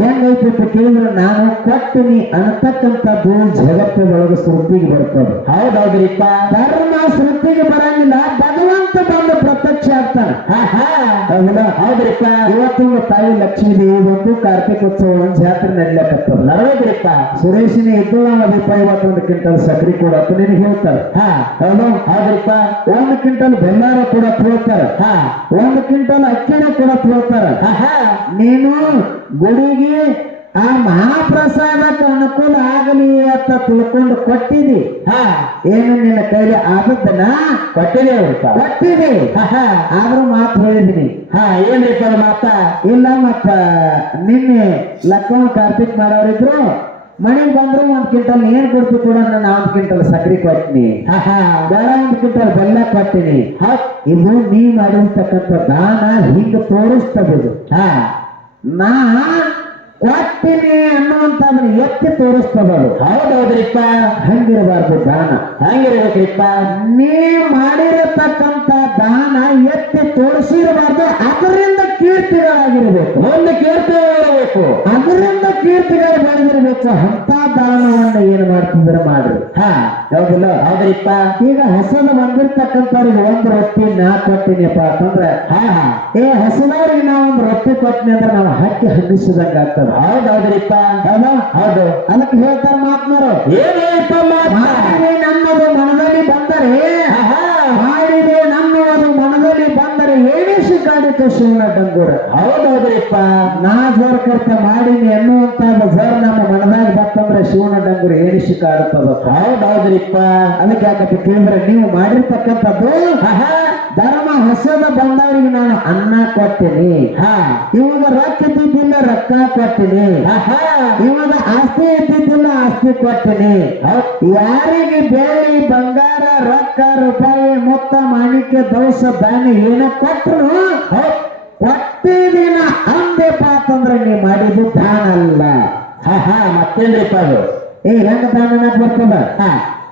ಹೆಂಗೈತಿ ಅಂತ ಕೇಳಿದ್ರೆ ನಾನು ಕೊಟ್ಟಿನಿ ಅನ್ನತಕ್ಕಂಥದ್ದು ಜಗತ್ತದೊಳಗೆ ಸೃಷ್ಟಿಗೆ ಬರ್ತದೆ. ಹೌದೌದ್ರಿಪ್ಪ. ಧರ್ಮ ಸೃಷ್ಟಿಗೆ ಬರಂಗಿಲ್ಲ ಭಗವಂತ ಬಂದು ಪ್ರತ್ಯಕ್ಷ ಆಗ್ತಾನೆ. ಹೌದಾ ಹೌದ್ರಿಪ್ಪ. ಇವತ್ತಿನ ತಾಯಿ ಲಕ್ಷ್ಮೀ ದೇವಿ ಬಂದು ಕಾರ್ತಿಕೋತ್ಸವ ಒಂದು ಜಾತ್ರೆ ನಡಿಲಕತ್ತದ ನಡವೈತ್ರಿಪ್ಪ ಸುರೇಶಿನ ಇದ್ದಳ ದೀಪ ಇವತ್ತೊಂದು ಕ್ವಿಂಟಲ್ ಸಕ್ರಿ ಕೂಡ ನಿನಗೆ ಹೇಳ್ತಾರೆ. ಹಾ ಹೌದು ಹೌದ್ರಿಪ್ಪ. ಒಂದು ಕ್ವಿಂಟಲ್ ಬೆಲ್ಲಾರ ಕೂಡ ಹೇಳ್ತಾರೆ ಹಾ. ಒಂದು ಕ್ವಿಂಟಲ್ ಅಕ್ಕಿನ ಕೂಡ ತೋಳ್ತಾರೆ ಆಹಾ. ನೀನು ಗುಡಿಗೆ ಆ ಮಹಾಪ್ರಸಾದಕ್ಕೆ ಅನುಕೂಲ ಆಗಲಿ ಅಂತ ತಿಳ್ಕೊಂಡು ಕೊಟ್ಟಿದಿ. ಹಾ. ಏನು ನಿನ್ನ ಕೈಲಿ ಆದದ್ದನ್ನ ಕೊಟ್ಟಿದೆ ಕೊಟ್ಟಿದೆ. ಆದ್ರೂ ಮಾತು ಹೇಳಿದಿನಿ ಹಾ ಏನ್ರಿಪ್ಪ ಮಾತಾ ಮಾತ? ಇಲ್ಲ ಮತ್ತ ನಿನ್ನೆ ಲಕ್ಷ್ಮಣ್ ಕಾರ್ತಿಕ್ ಮಾಡೋರಿದ್ರು ಮನೆಗೆ ಬಂದ್ರೆ ಒಂದ್ ಕ್ವಿಂಟಲ್ ಏನ್ ಕೊಡ್ತು ಕೂಡ ನಾನು ಒಂದ್ ಕ್ವಿಂಟಲ್ ಸಕ್ರಿ ಕೊಟ್ಟಿನಿ ಬೇಡ ಒಂದ್ ಕ್ವಿಂಟಲ್ ಬೆಲ್ಲ ಕೊಟ್ಟಿನಿ. ಇದು ನೀ ಮಾಡಿರ್ತಕ್ಕಂಥ ದಾನ ಹಿಂಗ ತೋರಿಸ್ತದ ನಾ ಕೊಟ್ಟಿನಿ ಅನ್ನುವಂಥದ್ದನ್ನ ಎತ್ತಿ ತೋರಿಸ್ತದದು ಹೌದೌದ್ರಿಪ್ಪ. ಹಂಗಿರಬಾರ್ದು ದಾನ. ಹಂಗಿರ್ಬೇಕ್ರಿಪ್ಪ. ನೀ ಮಾಡಿರತಕ್ಕಂತ ದಾನ ಎತ್ತಿ ತೋರಿಸಿರಬಾರ್ದು ಅದರಿಂದ ಕೀರ್ತಿಗಳಾಗಿರ್ಬೇಕು. ಒಂದು ಕೀರ್ತಿ ಇರಬೇಕು ಅದರಿಂದ ಕೀರ್ತಿಗಳು ಬೆಳೆದಿರ್ಬೇಕು. ಅಂತ ದಾನವನ್ನ ಏನ್ ಮಾಡ್ತಿದ್ರೆ ಮಾಡ್ರಿ. ಹಾ ಹೌದಿಲ್ಲ ಹೌದ್ರಿಪ್ಪ. ಈಗ ಹಸನ ಬಂದಿರ್ತಕ್ಕಂಥವ್ರಿಗೆ ಒಂದು ರೊಟ್ಟಿ ನಾ ಕೊಟ್ಟಿನಿಪ್ಪ ಅಂತಂದ್ರೆ ಹಾ ಹಾ. ಏ ಹಸನವ್ರಿಗೆ ನಾವೊಂದು ಒಂದು ರೊಟ್ಟಿ ಕೊಟ್ಟಿನಿ ಅಂದ್ರೆ ನಾವು ಹಕ್ಕಿ ಹಗ್ಗಿಸಿದಂಗ ಆಗ್ತದ ಹೌದೌದ್ರಿಪ್ಪ. ಹೌದಾ? ಹೌದು. ಅದಕ್ಕೆ ಹೇಳ್ತಾರ ಮಾತ್ನಾರು ಏನ್ ಮಾಡಿದೆ ನನ್ನದು ಮನದಲ್ಲಿ ಬಂದರೆ. ಮಾಡಿದೆ ನನ್ನದು ಮನದಲ್ಲಿ ಬಂದರೆ ಏಣಿಸಿ ಕಾಡಿತು ಶಿವನ ಡಂಗೂರ ಹೌದೌದ್ರಿಪ್ಪ. ನಾ ಜರ್ ಕರ್ತ ಮಾಡೀನಿ ಎನ್ನುವಂತ ಜರ್ ನಮ್ಮ ಮನದಾಗ ಬತ್ತಂದ್ರೆ ಶಿವನ ಡಂಗೂರು ಏಣಿಸಿ ಕಾಡುತ್ತದಪ್ಪ ಹೌದೌದ್ರಿಪ್ಪ. ಅದಕ್ಕೆ ಯಾಕಂತ ಕೇಳಿದ್ರೆ ನೀವು ಮಾಡಿರ್ತಕ್ಕಂಥದ್ದು. ಧರ್ಮ ಹಸದ ಬಂದವರಿಗೆ ನಾನು ಅನ್ನ ಕೊಟ್ಟಿನಿ ಹಾ. ಇವಾಗ ರೊಕ್ಕ ಇದ್ದಿದ್ದಿಲ್ಲ ರೊಕ್ಕ ಕೊಟ್ಟಿನಿ ಆಹಾ. ಇವಾಗ ಆಸ್ತಿ ಇದ್ದಿದ್ದಿಲ್ಲ ಆಸ್ತಿ ಕೊಟ್ಟಿನಿ. ಯಾರಿಗೆ ಬೆಳ್ಳಿ ಬಂಗಾರ ರೊಕ್ಕ ರೂಪಾಯಿ ಮೊತ್ತ ಮಾಣಿಕ್ಯ ದವಸ ಧಾನ್ಯ ಏನ ಕೊಟ್ಟರು ಕೊಟ್ಟಿದಿನ ಅಂದೆಪ್ಪ ಅಂತಂದ್ರೆ ನೀ ಮಾಡಿದ್ದು ದಾನ ಅಲ್ಲ. ಹಾ ಹಾ ಮತ್ತೇನ್ರಿಪ್ಪ ಅದು? ಏ ಹೆಂಗ ದಾನ ಬರ್ತದ ಹಾ.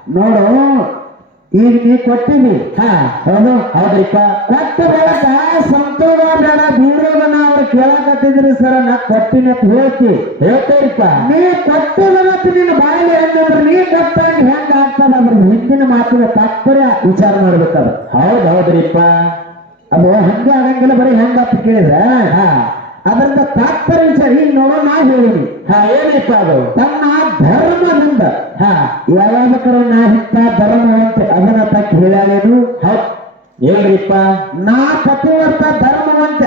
ನೋಡು ಈಗ ನೀ ಕೊಟ್ಟಿದಿ ಹಾ ಹೌದು ಹೌದ್ರಿಪ್ಪ. ಕೊಟ್ಟ ಬಳಕ ಸಂತೋಷ ಬೇಡ ಬೀರೋದನ್ನ ಅವ್ರು ಕೇಳಕತ್ತಿದ್ರಿ ಸರ, ನಾ ಕೊಟ್ಟಿನಿ ಅಂತ ಹೇಳ್ತಿ. ಹೇಳ್ತೇರಿಪ್ಪ ನೀ ಕೊಟ್ಟಿಲ್ಲನಂತ ನಿನ್ನ ಬಾಯಲ್ಲಿ ಹೆಂಗಂದ್ರೆ ನೀ ಕೊಟ್ಟಾಗ ಹೆಂಗ ಆಗ್ತದ ಅದ್ರ ಹಿಂದಿನ ಮಾತಿನ ತಾತ್ಪರ್ಯ ವಿಚಾರ ಮಾಡ್ಬೇಕದ. ಹೌದ್, ಹೌದ್ರಿಪ್ಪ. ಅದು ಹಂಗ ಆಗಂಗಿಲ್ಲ, ಬರೀ ಹೆಂಗ ಅಂತ ಕೇಳಿದ್ರೆ? ಹಾ. ಅದರಿಂದ ತಾತ್ಪರ್ಯ ಈಗ ನೋಡೋ ನಾ ಹೇಳಿನಿ ಹಾ ಏನ್ರಿಪ್ಪ ಅದು ತನ್ನ ಧರ್ಮದಿಂದ ಹಾ. ಯಾವಾಗಕರ ನಾ ಇಂಥ ಧರ್ಮವಂತ ಅದನ್ನ ತಕ್ಕ ಹೇಳಲೇನು? ಹೌದ್. ಏನ್ರಿಪ್ಪ? ನಾ ಪತಿವರ್ತ ಧರ್ಮವಂತೆ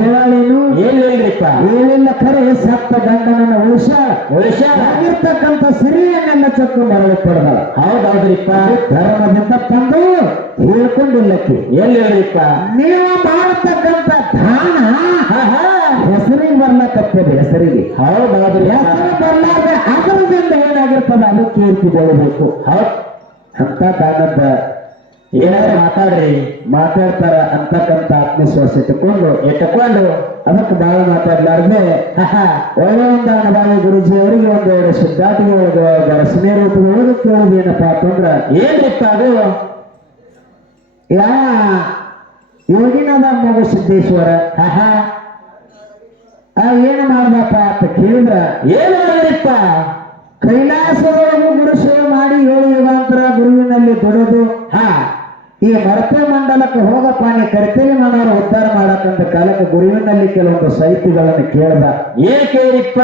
ಹೇಳಲೇನು ಏನ್ ಹೇಳ್ರಿಪ್ಪ? ಏನಿಲ್ಲ ಕರೆ ಸತ್ತ ಗಂಡನನ್ನ ಉಳಿಸ. ಉಳಿಸ. ಆಗಿರ್ತಕ್ಕಂಥ ಸಿರಿಯನ್ನೆಲ್ಲ ಚಕ್ಕು ಮರಳಿ ಪಡೆದಳ ಹೌದೌದ್ರಿಪ್ಪ. ಧರ್ಮದಿಂದ ತಂದು ಹೇಳ್ಕೊಂಡಿಲ್ಲಕ್ಕೆ. ಹೇಳ್ರಿಪ್ಪ? ನೀವು ಮಾಡತಕ್ಕಂಥ ಧಾನ ಹೆಸರಿಗೆ ಬರ್ಲ ಹೆಸರಿಗೆ ಬರ್ಲಕತ್ತದೆ ಹೆಸರಿಗೆ. ಹೌದ್ ಹೌದ್ರಿ ಹೆಸರು ಬರ್ಲಾರ್ದೆ ಅದರದಿಂದ ಏನಾಗಿರ್ತದ? ಅದು ಕೀರ್ತಿ ಹೌದು ಹೌದ್. ಅಂತ ದಾನದ ಏನಾದ್ರು ಮಾತಾಡ್ರಿ. ಮಾತಾಡ್ತಾರ ಅಂತಕ್ಕಂಥ ಆತ್ಮವಿಶ್ವಾಸ ಇಟ್ಟುಕೊಂಡು ಇಟ್ಟುಕೊಂಡು ಅದಕ್ಕೆ ಬಾಳ ಮಾತಾಡ್ಲಾರ್ದೆ ಒಳ್ಳೆ ಒಂದು ಅನುಭವ ಗುರುಜಿ ಅವರಿಗೆ ಒಂದು ಎರಡು ಸಿದ್ಧಾಂತಗಳು ಒಳಗೆ ರಸಮೇ ರೂಪದೊಳಗೆ ಕೇಳೋದು ಏನಪ್ಪಾ ಅಂತಂದ್ರ ಏನ್ ಅದು ಯಾ ಯೋಗಿನಾದ ಮಗು ಸಿದ್ದೇಶ್ವರ. ಹಾ ಏನು ಮಾಡ್ದಪ್ಪ ಅಂತ ಕೇಳಿದ್ರ ಏನು ಮಾಡಿದ್ರಿಪ್ಪ? ಕೈಲಾಸದೊಳಗೂ ಗುರು ಸೇವೆ ಮಾಡಿ ಏಳು ಯುಗಾಂತರ ಗುರುವಿನಲ್ಲಿ ಬರೋದು ಹಾ. ಈ ಮರತೆ ಮಂಡಲಕ್ಕೆ ಹೋಗಪ್ಪ ನೀ ಕರ್ತೇನೆ ಮಾಡೋರು ಉದ್ಧಾರ ಮಾಡಕ್ಕಂತ ಕಾಲಕ್ಕೆ ಗುರುವಿನಲ್ಲಿ ಕೆಲವೊಂದು ಸಾಹಿತ್ಯಗಳನ್ನು ಕೇಳ್ದ. ಏನ್ ಕೇಳಿಪ್ಪ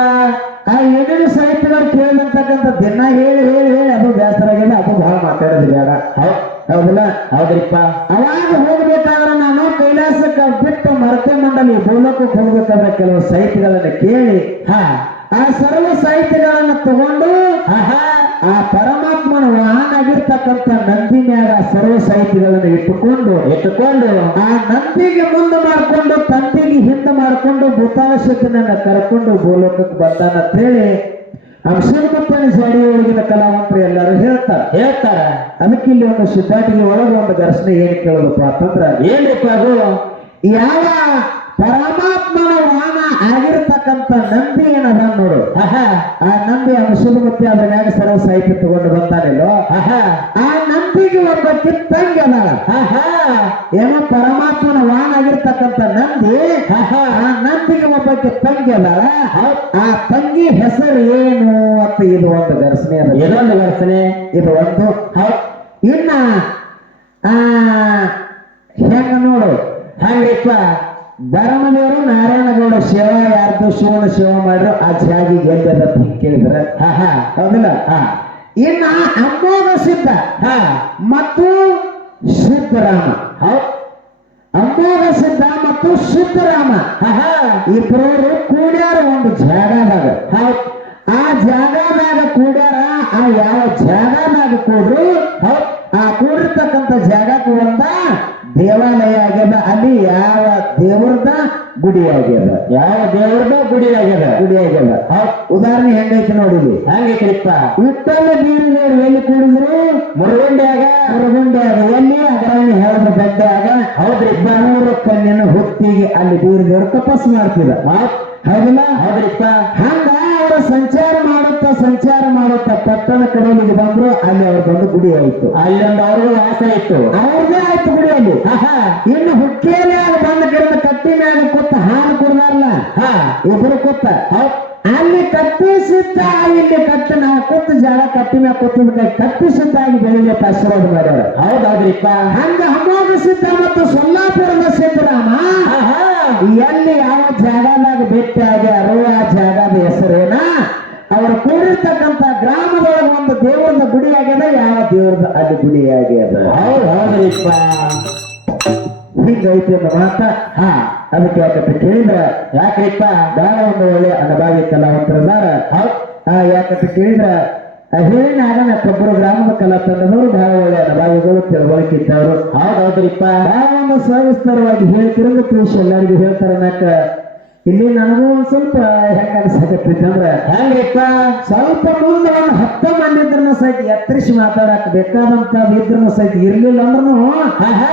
ಆ ಏನೇನು ಸಾಹಿತ್ಯಗಳು ಕೇಳಿದಂತಕ್ಕಂಥ ದಿನ ಹೇಳಿ ಹೇಳಿ ಹೇಳಿ ಅದು ಬೇಸರಾಗಿದೆ ಅದು ಬಹಳ ಮಾತಾಡೋದು ಬೇಡ. ಹೌದಲ್ಲ ಹೌದಿಲ್ಲ? ಹೌದ್ರಿಪ್ಪ. ಅವಾಗ ಹೋಗ್ಬೇಕಾದ್ರೆ ನಾನು ಕೈಲಾಸಕ್ಕೆ ಬಿಟ್ಟು ಮರತೆ ಮಂಡಲಿ ಭೂಲೋಕಕ್ಕೆ ಹೋಗ್ಬೇಕಾದ್ರೆ ಕೆಲವು ಸಾಹಿತ್ಯಗಳನ್ನು ಕೇಳಿ ಹಾ ಆ ಸರ್ವ ಸಾಹಿತ್ಯಗಳನ್ನ ತಗೊಂಡು ಆ ಪರಮಾತ್ಮನ ವಾಹನ ಆಗಿರ್ತಕ್ಕಂಥ ನಂದಿ ಮ್ಯಾಗ ಸರ್ವ ಸಾಹಿತ್ಯಗಳನ್ನು ಇಟ್ಟುಕೊಂಡು ಇಟ್ಟುಕೊಂಡು ಆ ನಂದಿಗೆ ಮುಂದೆ ಮಾಡಿಕೊಂಡು ತಂತಿಗೆ ಹಿಂದೆ ಮಾಡಿಕೊಂಡು ಭೂತಾಶಕ್ತಿನನ್ನ ಕರ್ಕೊಂಡು ಭೂಲೋಕಕ್ಕೆ ಬಂದಾನ ಅಂತ ಹೇಳಿ ಅಂಶಮಪ್ಪನ ಜಾಡಿ ಒಳಗಿನ ಕಲಾವಂತರು ಎಲ್ಲರೂ ಹೇಳ್ತಾರೆ. ಹೇಳ್ತಾರ. ಅದಕ್ಕೆ ಇಲ್ಲಿ ಒಂದು ಸಿದ್ಧಾಟಿಗೆ ಒಳಗೆ ಒಂದು ದರ್ಶನ ಏನು ಕೇಳೋದಪ್ಪ ಅಂತಂದ್ರ ಏನ್ರಿಪ್ಪ ಅದು? ಯಾವ ಪರಮಾತ್ಮನ ವಾಹನ ಆಗಿರ್ತಕ್ಕಂಥ ನಂದಿ ಏನದ ನೋಡು ಆ ನಂಬಿ ಅವನು ಮತ್ತೆ ಅದ್ರ ಮ್ಯಾಗ ಸರ್ವ ಸಾಹಿತ್ಯ ತಗೊಂಡು ಹಾ ಆ ನಂಬಿಗೆ ಒಬ್ಬ ಕಿತ್ತಂಗ ಅದಾಳ ಹಾ ಹಾ ಏನೋ ಪರಮಾತ್ಮನ ವಾಹನ ಆಗಿರ್ತಕ್ಕಂಥ ನಂದಿ ಅಹ ಆ ನಂದಿಗೆ ಒಬ್ಬಕ್ಕೆ ತಂಗಿ ಅದಾಳ. ಆ ತಂಗಿ ಹೆಸರು ಏನು ಅಂತ ಇದು ಒಂದು ಘರ್ಷಣೆ ಅದ ಇದೊಂದು ಘರ್ಷಣೆ. ಇದು ಒಂದು. ಇನ್ನ ಆ ಹೆಂಗ ನೋಡು. ಹಂಗ್ರಿಪ್ಪ. ಧರ್ಮದೇವರು ನಾರಾಯಣಗೌಡ ಸೇವಾ, ಯಾರ್ದು ಶಿವನ ಸೇವಾ ಮಾಡ್ರು, ಆ ಜಾಗಿ ಗೆಲ್ಲದ ಕೇಳಿದ್ರ, ಹಾ ಹಾ, ಹೌದಿಲ್ಲ? ಹಾ. ಇನ್ನ ಅಮೋಘ ಸಿದ್ಧ, ಹಾ, ಮತ್ತು ಸಿದ್ಧರಾಮ ಹೌದು ಅಮೋಘ ಸಿದ್ಧ ಮತ್ತು ಸಿದ್ಧರಾಮ ಹಾ ಇಬ್ಬರವರು ಕೂಡ್ಯಾರ ಒಂದು ಜಾಗದಾಗ. ಹೌದು ಆ ಜಾಗದಾಗ ಕೂಡ್ಯಾರ, ಆ ಯಾವ ಜಾಗದಾಗ ಕೂಡ್ರು ಆ ಕೂಡಿರ್ತಕ್ಕಂಥ ಜಾಗಕ್ಕೆ ಒಂದ ದೇವಾಲಯ ಆಗ್ಯದ ಅಲ್ಲಿ ಯಾವ ದೇವ್ರದ ಗುಡಿ ಆಗ್ಯದ ಯಾವ ದೇವ್ರದ ಗುಡಿ ಆಗ್ಯದ ಗುಡಿ ಆಗ್ಯದ ಉದಾಹರಣೆ ಹೆಂಗೈತಿ ನೋಡಿಲಿ ಹಂಗೈತ್ರಿಪ್ಪ ವಿಠಲ ಬೀರಿನವ್ರು ಎಲ್ಲಿ ಕೂಡಿದ್ರು? ಮುರುಗುಂಡ್ಯಾಗ. ಮುರುಗುಂಡ್ಯಾಗ. ಎಲ್ಲಿ? ಅದರಲ್ಲಿ ಹೇಳಿದ್ರು ಬೆಡ್ಡಾಗ ಹೌದ್ರಿ. ಬನ್ನೂರು ಕಣ್ಣಿನ ಹೊತ್ತಿಗೆ ಅಲ್ಲಿ ಬೀರಿದವರು ತಪಸ್ ಮಾಡ್ತಿದ ಹೌದಿಲ್ಲ? ಹೌದ್ರಿಪ್ಪ. ಹಂಗ ಅವರು ಸಂಚಾರ ಮಾಡುತ್ತಾ ಸಂಚಾರ ಮಾಡುತ್ತಾ ಪಟ್ಟಣ ಕಡೆಗೆ ಬಂದ್ರು ಅಲ್ಲಿ ಅವ್ರು ಬಂದು ಗುಡಿ ಆಯ್ತು. ಅಲ್ಲೊಂದು ಅವ್ರಿಗೂ ವಾಸ ಇತ್ತು. ಅವ್ರದೇ ಆಯ್ತು ಗುಡಿ ಅಲ್ಲಿ ಆಹಾ ಇನ್ನು ಹುಕ್ಕೇರಿ ಆಗ ಬಂದ ಗಿಡದ ಕಟ್ಟಿ ಮ್ಯಾಗ ಕೊತ್ತ ಹಾಲು ಕುಡ್ದಾರಲ್ಲ ಹಾ. ಇಬ್ರು ಕೂತ. ಹೌದ್. ಅಲ್ಲಿ ಕಟ್ಟಿಸಿದ್ದ ಇಲ್ಲಿ ಕಟ್ಟಿ ನಾವು ಕೂತ ಜಾಗ ಕಟ್ಟಿ ಮ್ಯಾಗ ಕೂತದ ಕಟ್ಟಿಸಿದ್ದಾಗಿ ಬೆಳಿಗ್ಗೆ ಆಶೀರ್ವಾದ ಮಾಡ್ಯಾರ ಹೌದಾದ್ರಿಪ್ಪ. ಹಂಗ ಹಮಾದ ಸಿದ್ಧ ಮತ್ತು ಸೊಲ್ಲಾಪುರದ ಸಿದ್ದರಾಮ ಎಲ್ಲಿ ಯಾವ ಜಾಗದಾಗ ಭೇಟಿ ಆಗ್ಯಾರೋ ಆ ಜಾಗದ ಹೆಸರೇನ ಅವರು ಕೂಡಿರ್ತಕ್ಕಂತ ಗ್ರಾಮದೊಳಗೆ ಒಂದು ದೇವರದ ಗುಡಿ ಆಗ್ಯದ ಯಾವ ದೇವರದ ಅಲ್ಲಿ ಗುಡಿ ಆಗ್ಯದ ಹೌದ್ ಹೌದ್ರಿಪ್ಪ ಹಿಂಗೈತಿ ಅನ್ನೋ ಮಾತ ಹಾ ಅದಕ್ಕೆ ಯಾಕಂತ ಕೇಳಿದ್ರ ಯಾಕ್ರಿಪ್ಪ ಬಹಳ ಒಂದು ಒಳ್ಳೆ ಅನುಭವಿ ಕಲಾವಂತರದಾರ ಯಾಕಂತ ಕೇಳಿದ್ರ ಹೇಳಿ ಹೇಳಿನ ಆಗನ ಕೊಬ್ಬರು ಗ್ರಾಮದ ಕಲಾ ತಂಡದವರು ಬಹಳ ಒಳ್ಳೆ ಅನುಭವಿಗಳು ತಿಳುವಳಿಕೆ ಇದ್ದವರು. ಹೌದ್ ಹೌದ್ರಿಪ್ಪ ಬಹಳ ಒಂದು ಸವಿಸ್ತರವಾಗಿ ಹೇಳ್ತಿರಂಗ ತಿಳಿಸಿ ಎಲ್ಲರಿಗೂ ಹೇಳ್ತಾರ ಅನ್ನಕ ಇಲ್ಲಿ ನನಗೂ ಒಂದ್ ಸ್ವಲ್ಪ ಹೆಂಗ ಅನ್ಸಕತ್ತೈತಿ ಅಂದ್ರ ಹೆಂಗ್ರಿಪ್ಪ ಸ್ವಲ್ಪ ಮುಂದೆ ಒಂದು ಹತ್ತ ಮಂದಿ ಇದ್ರನ್ನ ಸಹಿತ ಎತ್ತರಿಸಿ ಮಾತಾಡಕ್ ಬೇಕಾದಂತ ಇದ್ರನ್ನ ಸಹಿತ ಇರ್ಲಿಲ್ಲ ಅಂದ್ರೂ ಜನ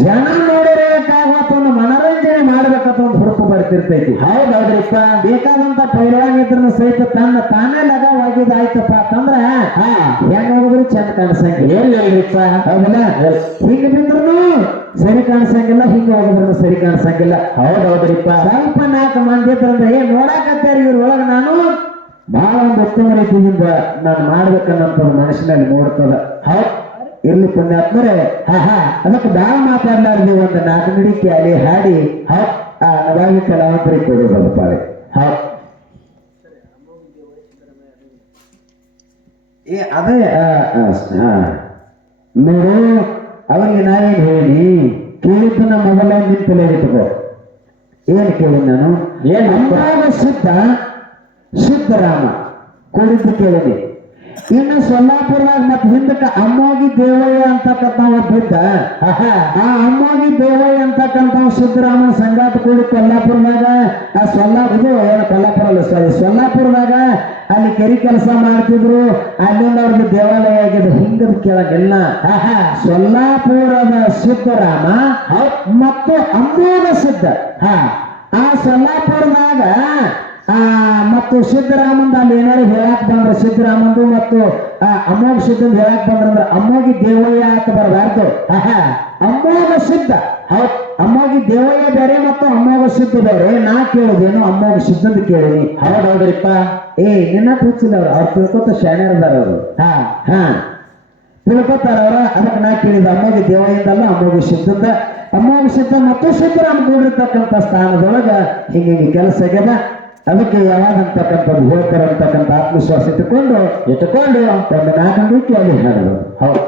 ಜನ ನೋಡಿರಬೇಕಾಗತ್ತ ಒಂದು ಮನರಂಜನೆ ಮಾಡ್ಬೇಕಂತ ಒಂದು ಹುರುಪು ಬರ್ತಿರ್ತೈತಿ. ಹೌದೌದ್ರಿಪ್ಪ. ಬೇಕಾದಂತ ಪೈಲವಾನ್ ಇದ್ರನ್ನ ಸಹಿತ ತನ್ನ ತಾನೇ ಲಗವಾಗಿದ್ದಾಯ್ತಪ್ಪ ಅಂತಂದ್ರ ಹಾ. ಹೆಂಗ್ ಹೋಗಿದ್ರು ಚಂದ ಕಾಣಿಸಂಗಿಲ್ಲ ಏನ್ ಹೇಳ್ರಿಪ್ಪ? ಹೌದಲ್ಲ? ಹಿಂಗ ಬಿದ್ರು ಸರಿ ಕಾಣಿಸಂಗಿಲ್ಲ ಹಿಂಗ ಆಗಿದ್ರು ಸರಿ ಕಾಣಿಸಂಗಿಲ್ಲ. ಹೌದೌದ್ರಿಪ್ಪ. ಸ್ವಲ್ಪ ನಾಲ್ಕು ಮಂದಿ ಇದ್ರಂದ್ರೆ ಏನ್ ನೋಡಾಕತ್ತಾರ ಇವ್ರೊಳಗ ನಾನು? ಬಹಳ ಒಂದು ಉತ್ತಮ ರೀತಿಯಿಂದ ನಾನು ಮಾಡ್ಬೇಕನ್ನಂತ ಮನಸ್ಸಿನಲ್ಲಿ ನೋಡ್ತದ ಹೌದ್. ಇರ್ಲಿ ಪುಣ್ಯಾತ್ಮರೆ. ಹಾ ಹಾ. ಅದಕ್ಕೆ ಬಹಳ ಮಾತಾಡ್ಲಾರ್ದು ಒಂದು ನಾಲ್ಕು ನುಡಿಕೆ ಅಲ್ಲಿ ಹಾಡಿ ಹೌದ್. ಆ ನವಾಗಿ ಕಲಾವಂತರಿಗೆ ಕೊಡೋದು ಪಾಳೆ ಹೌದ್. ಏ ಅದೇ. ನೋಡು ಅವನಿಗೆ ನಾವೇನು ಹೇಳಿ ಕೇಳಿದ್ದನ್ನ ಮೊದಲ ನಿಂತಲೇ ಇಟ್ಕೋ ಏನು ಕೇಳಿ ನಾನು? ಏನು ಸಿದ್ಧ ಸಿದ್ದರಾಮ ಕುಳಿತು ಕೇಳಿದೆ. ಇನ್ನು ಸೊಲ್ಲಾಪುರದಾಗ ಮತ್ತೆ ಹಿಂದಕ್ಕೆ ಅಮ್ಮೋಗಿ ದೇವಯ್ಯ ಅಂತಕ್ಕಂಥ ಒಬ್ಬಿದ್ದ ಆ ಅಮ್ಮೋಗಿ ದೇವಯ್ಯ ಅಂತಕ್ಕಂಥ ಸಿದ್ದರಾಮನ ಸಂಗಾತ ಕೂಡಿ ಕೊಲ್ಲಾಪುರದಾಗ ಆ ಸೊಲ್ಲಾ ಇದು ಏನು ಕೊಲ್ಲಾಪುರ ಅಲ್ಲ ಸಾರಿ ಸೊಲ್ಲಾಪುರದಾಗ ಅಲ್ಲಿ ಕೆರಿ ಕೆಲಸ ಮಾಡ್ತಿದ್ರು ಅಲ್ಲಿಂದ ಅವ್ರದ್ದು ದೇವಾಲಯ ಆಗಿದೆ ಹಿಂಗದ ಕೆಳಗೆಲ್ಲ. ಆಹಾ. ಸೊಲ್ಲಾಪುರದ ಸಿದ್ದರಾಮ ಮತ್ತು ಅಮ್ಮೋಗ ಸಿದ್ಧ. ಹಾ. ಆ ಸೊಲ್ಲಾಪುರದಾಗ ಮತ್ತು ಸಿದ್ದರಾಮಂದ ಅಲ್ಲಿ ಏನಾದ್ರು ಹೇಳಕ್ ಬಂದ್ರೆ. ಸಿದ್ದರಾಮಂದು ಮತ್ತು ಅಮೋಘ ಸಿದ್ಧಂದು ಹೇಳಕ್ ಬಂದ್ರಂದ್ರೆ ಅಮ್ಮೋಗಿ ದೇವಯ್ಯ ಅಂತ ಬರಬಾರ್ದು. ಅಮ್ಮೋಘ ಸಿದ್ಧ. ಅಮ್ಮೋಗಿ ದೇವಯ್ಯ ಬೇರೆ ಮತ್ತು ಅಮ್ಮೋಗ ಸಿದ್ಧ ಬೇರೆ. ನಾ ಕೇಳುದೇನು ಅಮ್ಮೋಗ ಸಿದ್ಧಂದು ಕೇಳಿ ಹೌದ್ ಹೌದ್ರಿಪ್ಪ. ಏ, ನಿನ್ನ ಹುಚ್ಚಿಲ್ಲ ಅವ್ರು ಅವ್ರು ತಿಳ್ಕೊತ ಅವರು. ಹಾ ಹಾ. ತಿಳ್ಕೊತಾರ ಅವ್ರ ಅದಕ್ಕೆ ನಾ ಕೇಳಿದ ಅಮ್ಮೋಗಿ ದೇವಯ್ಯದಲ್ಲ ಅಮ್ಮೋಗಿ ಸಿದ್ಧದ. ಅಮ್ಮೋಗ ಸಿದ್ಧ ಮತ್ತು ಸಿದ್ದರಾಮ ಕೂಡಿರ್ತಕ್ಕಂಥ ಸ್ಥಾನದೊಳಗ ಹಿಂಗೆ ಕೆಲಸ ಆಗ್ಯದ. ಅದಕ್ಕೆ ಯಾವಾಗಂತಕ್ಕಂಥದ್ದು ಹೇಳ್ತಾರೆ ಅಂತಕ್ಕಂಥ ಆತ್ಮವಿಶ್ವಾಸ ಇಟ್ಟುಕೊಂಡು ಇಟ್ಟುಕೊಂಡು ಒಂದು ನಾಲ್ಕು ರೀತಿಯಲ್ಲಿ ಹೌದ್.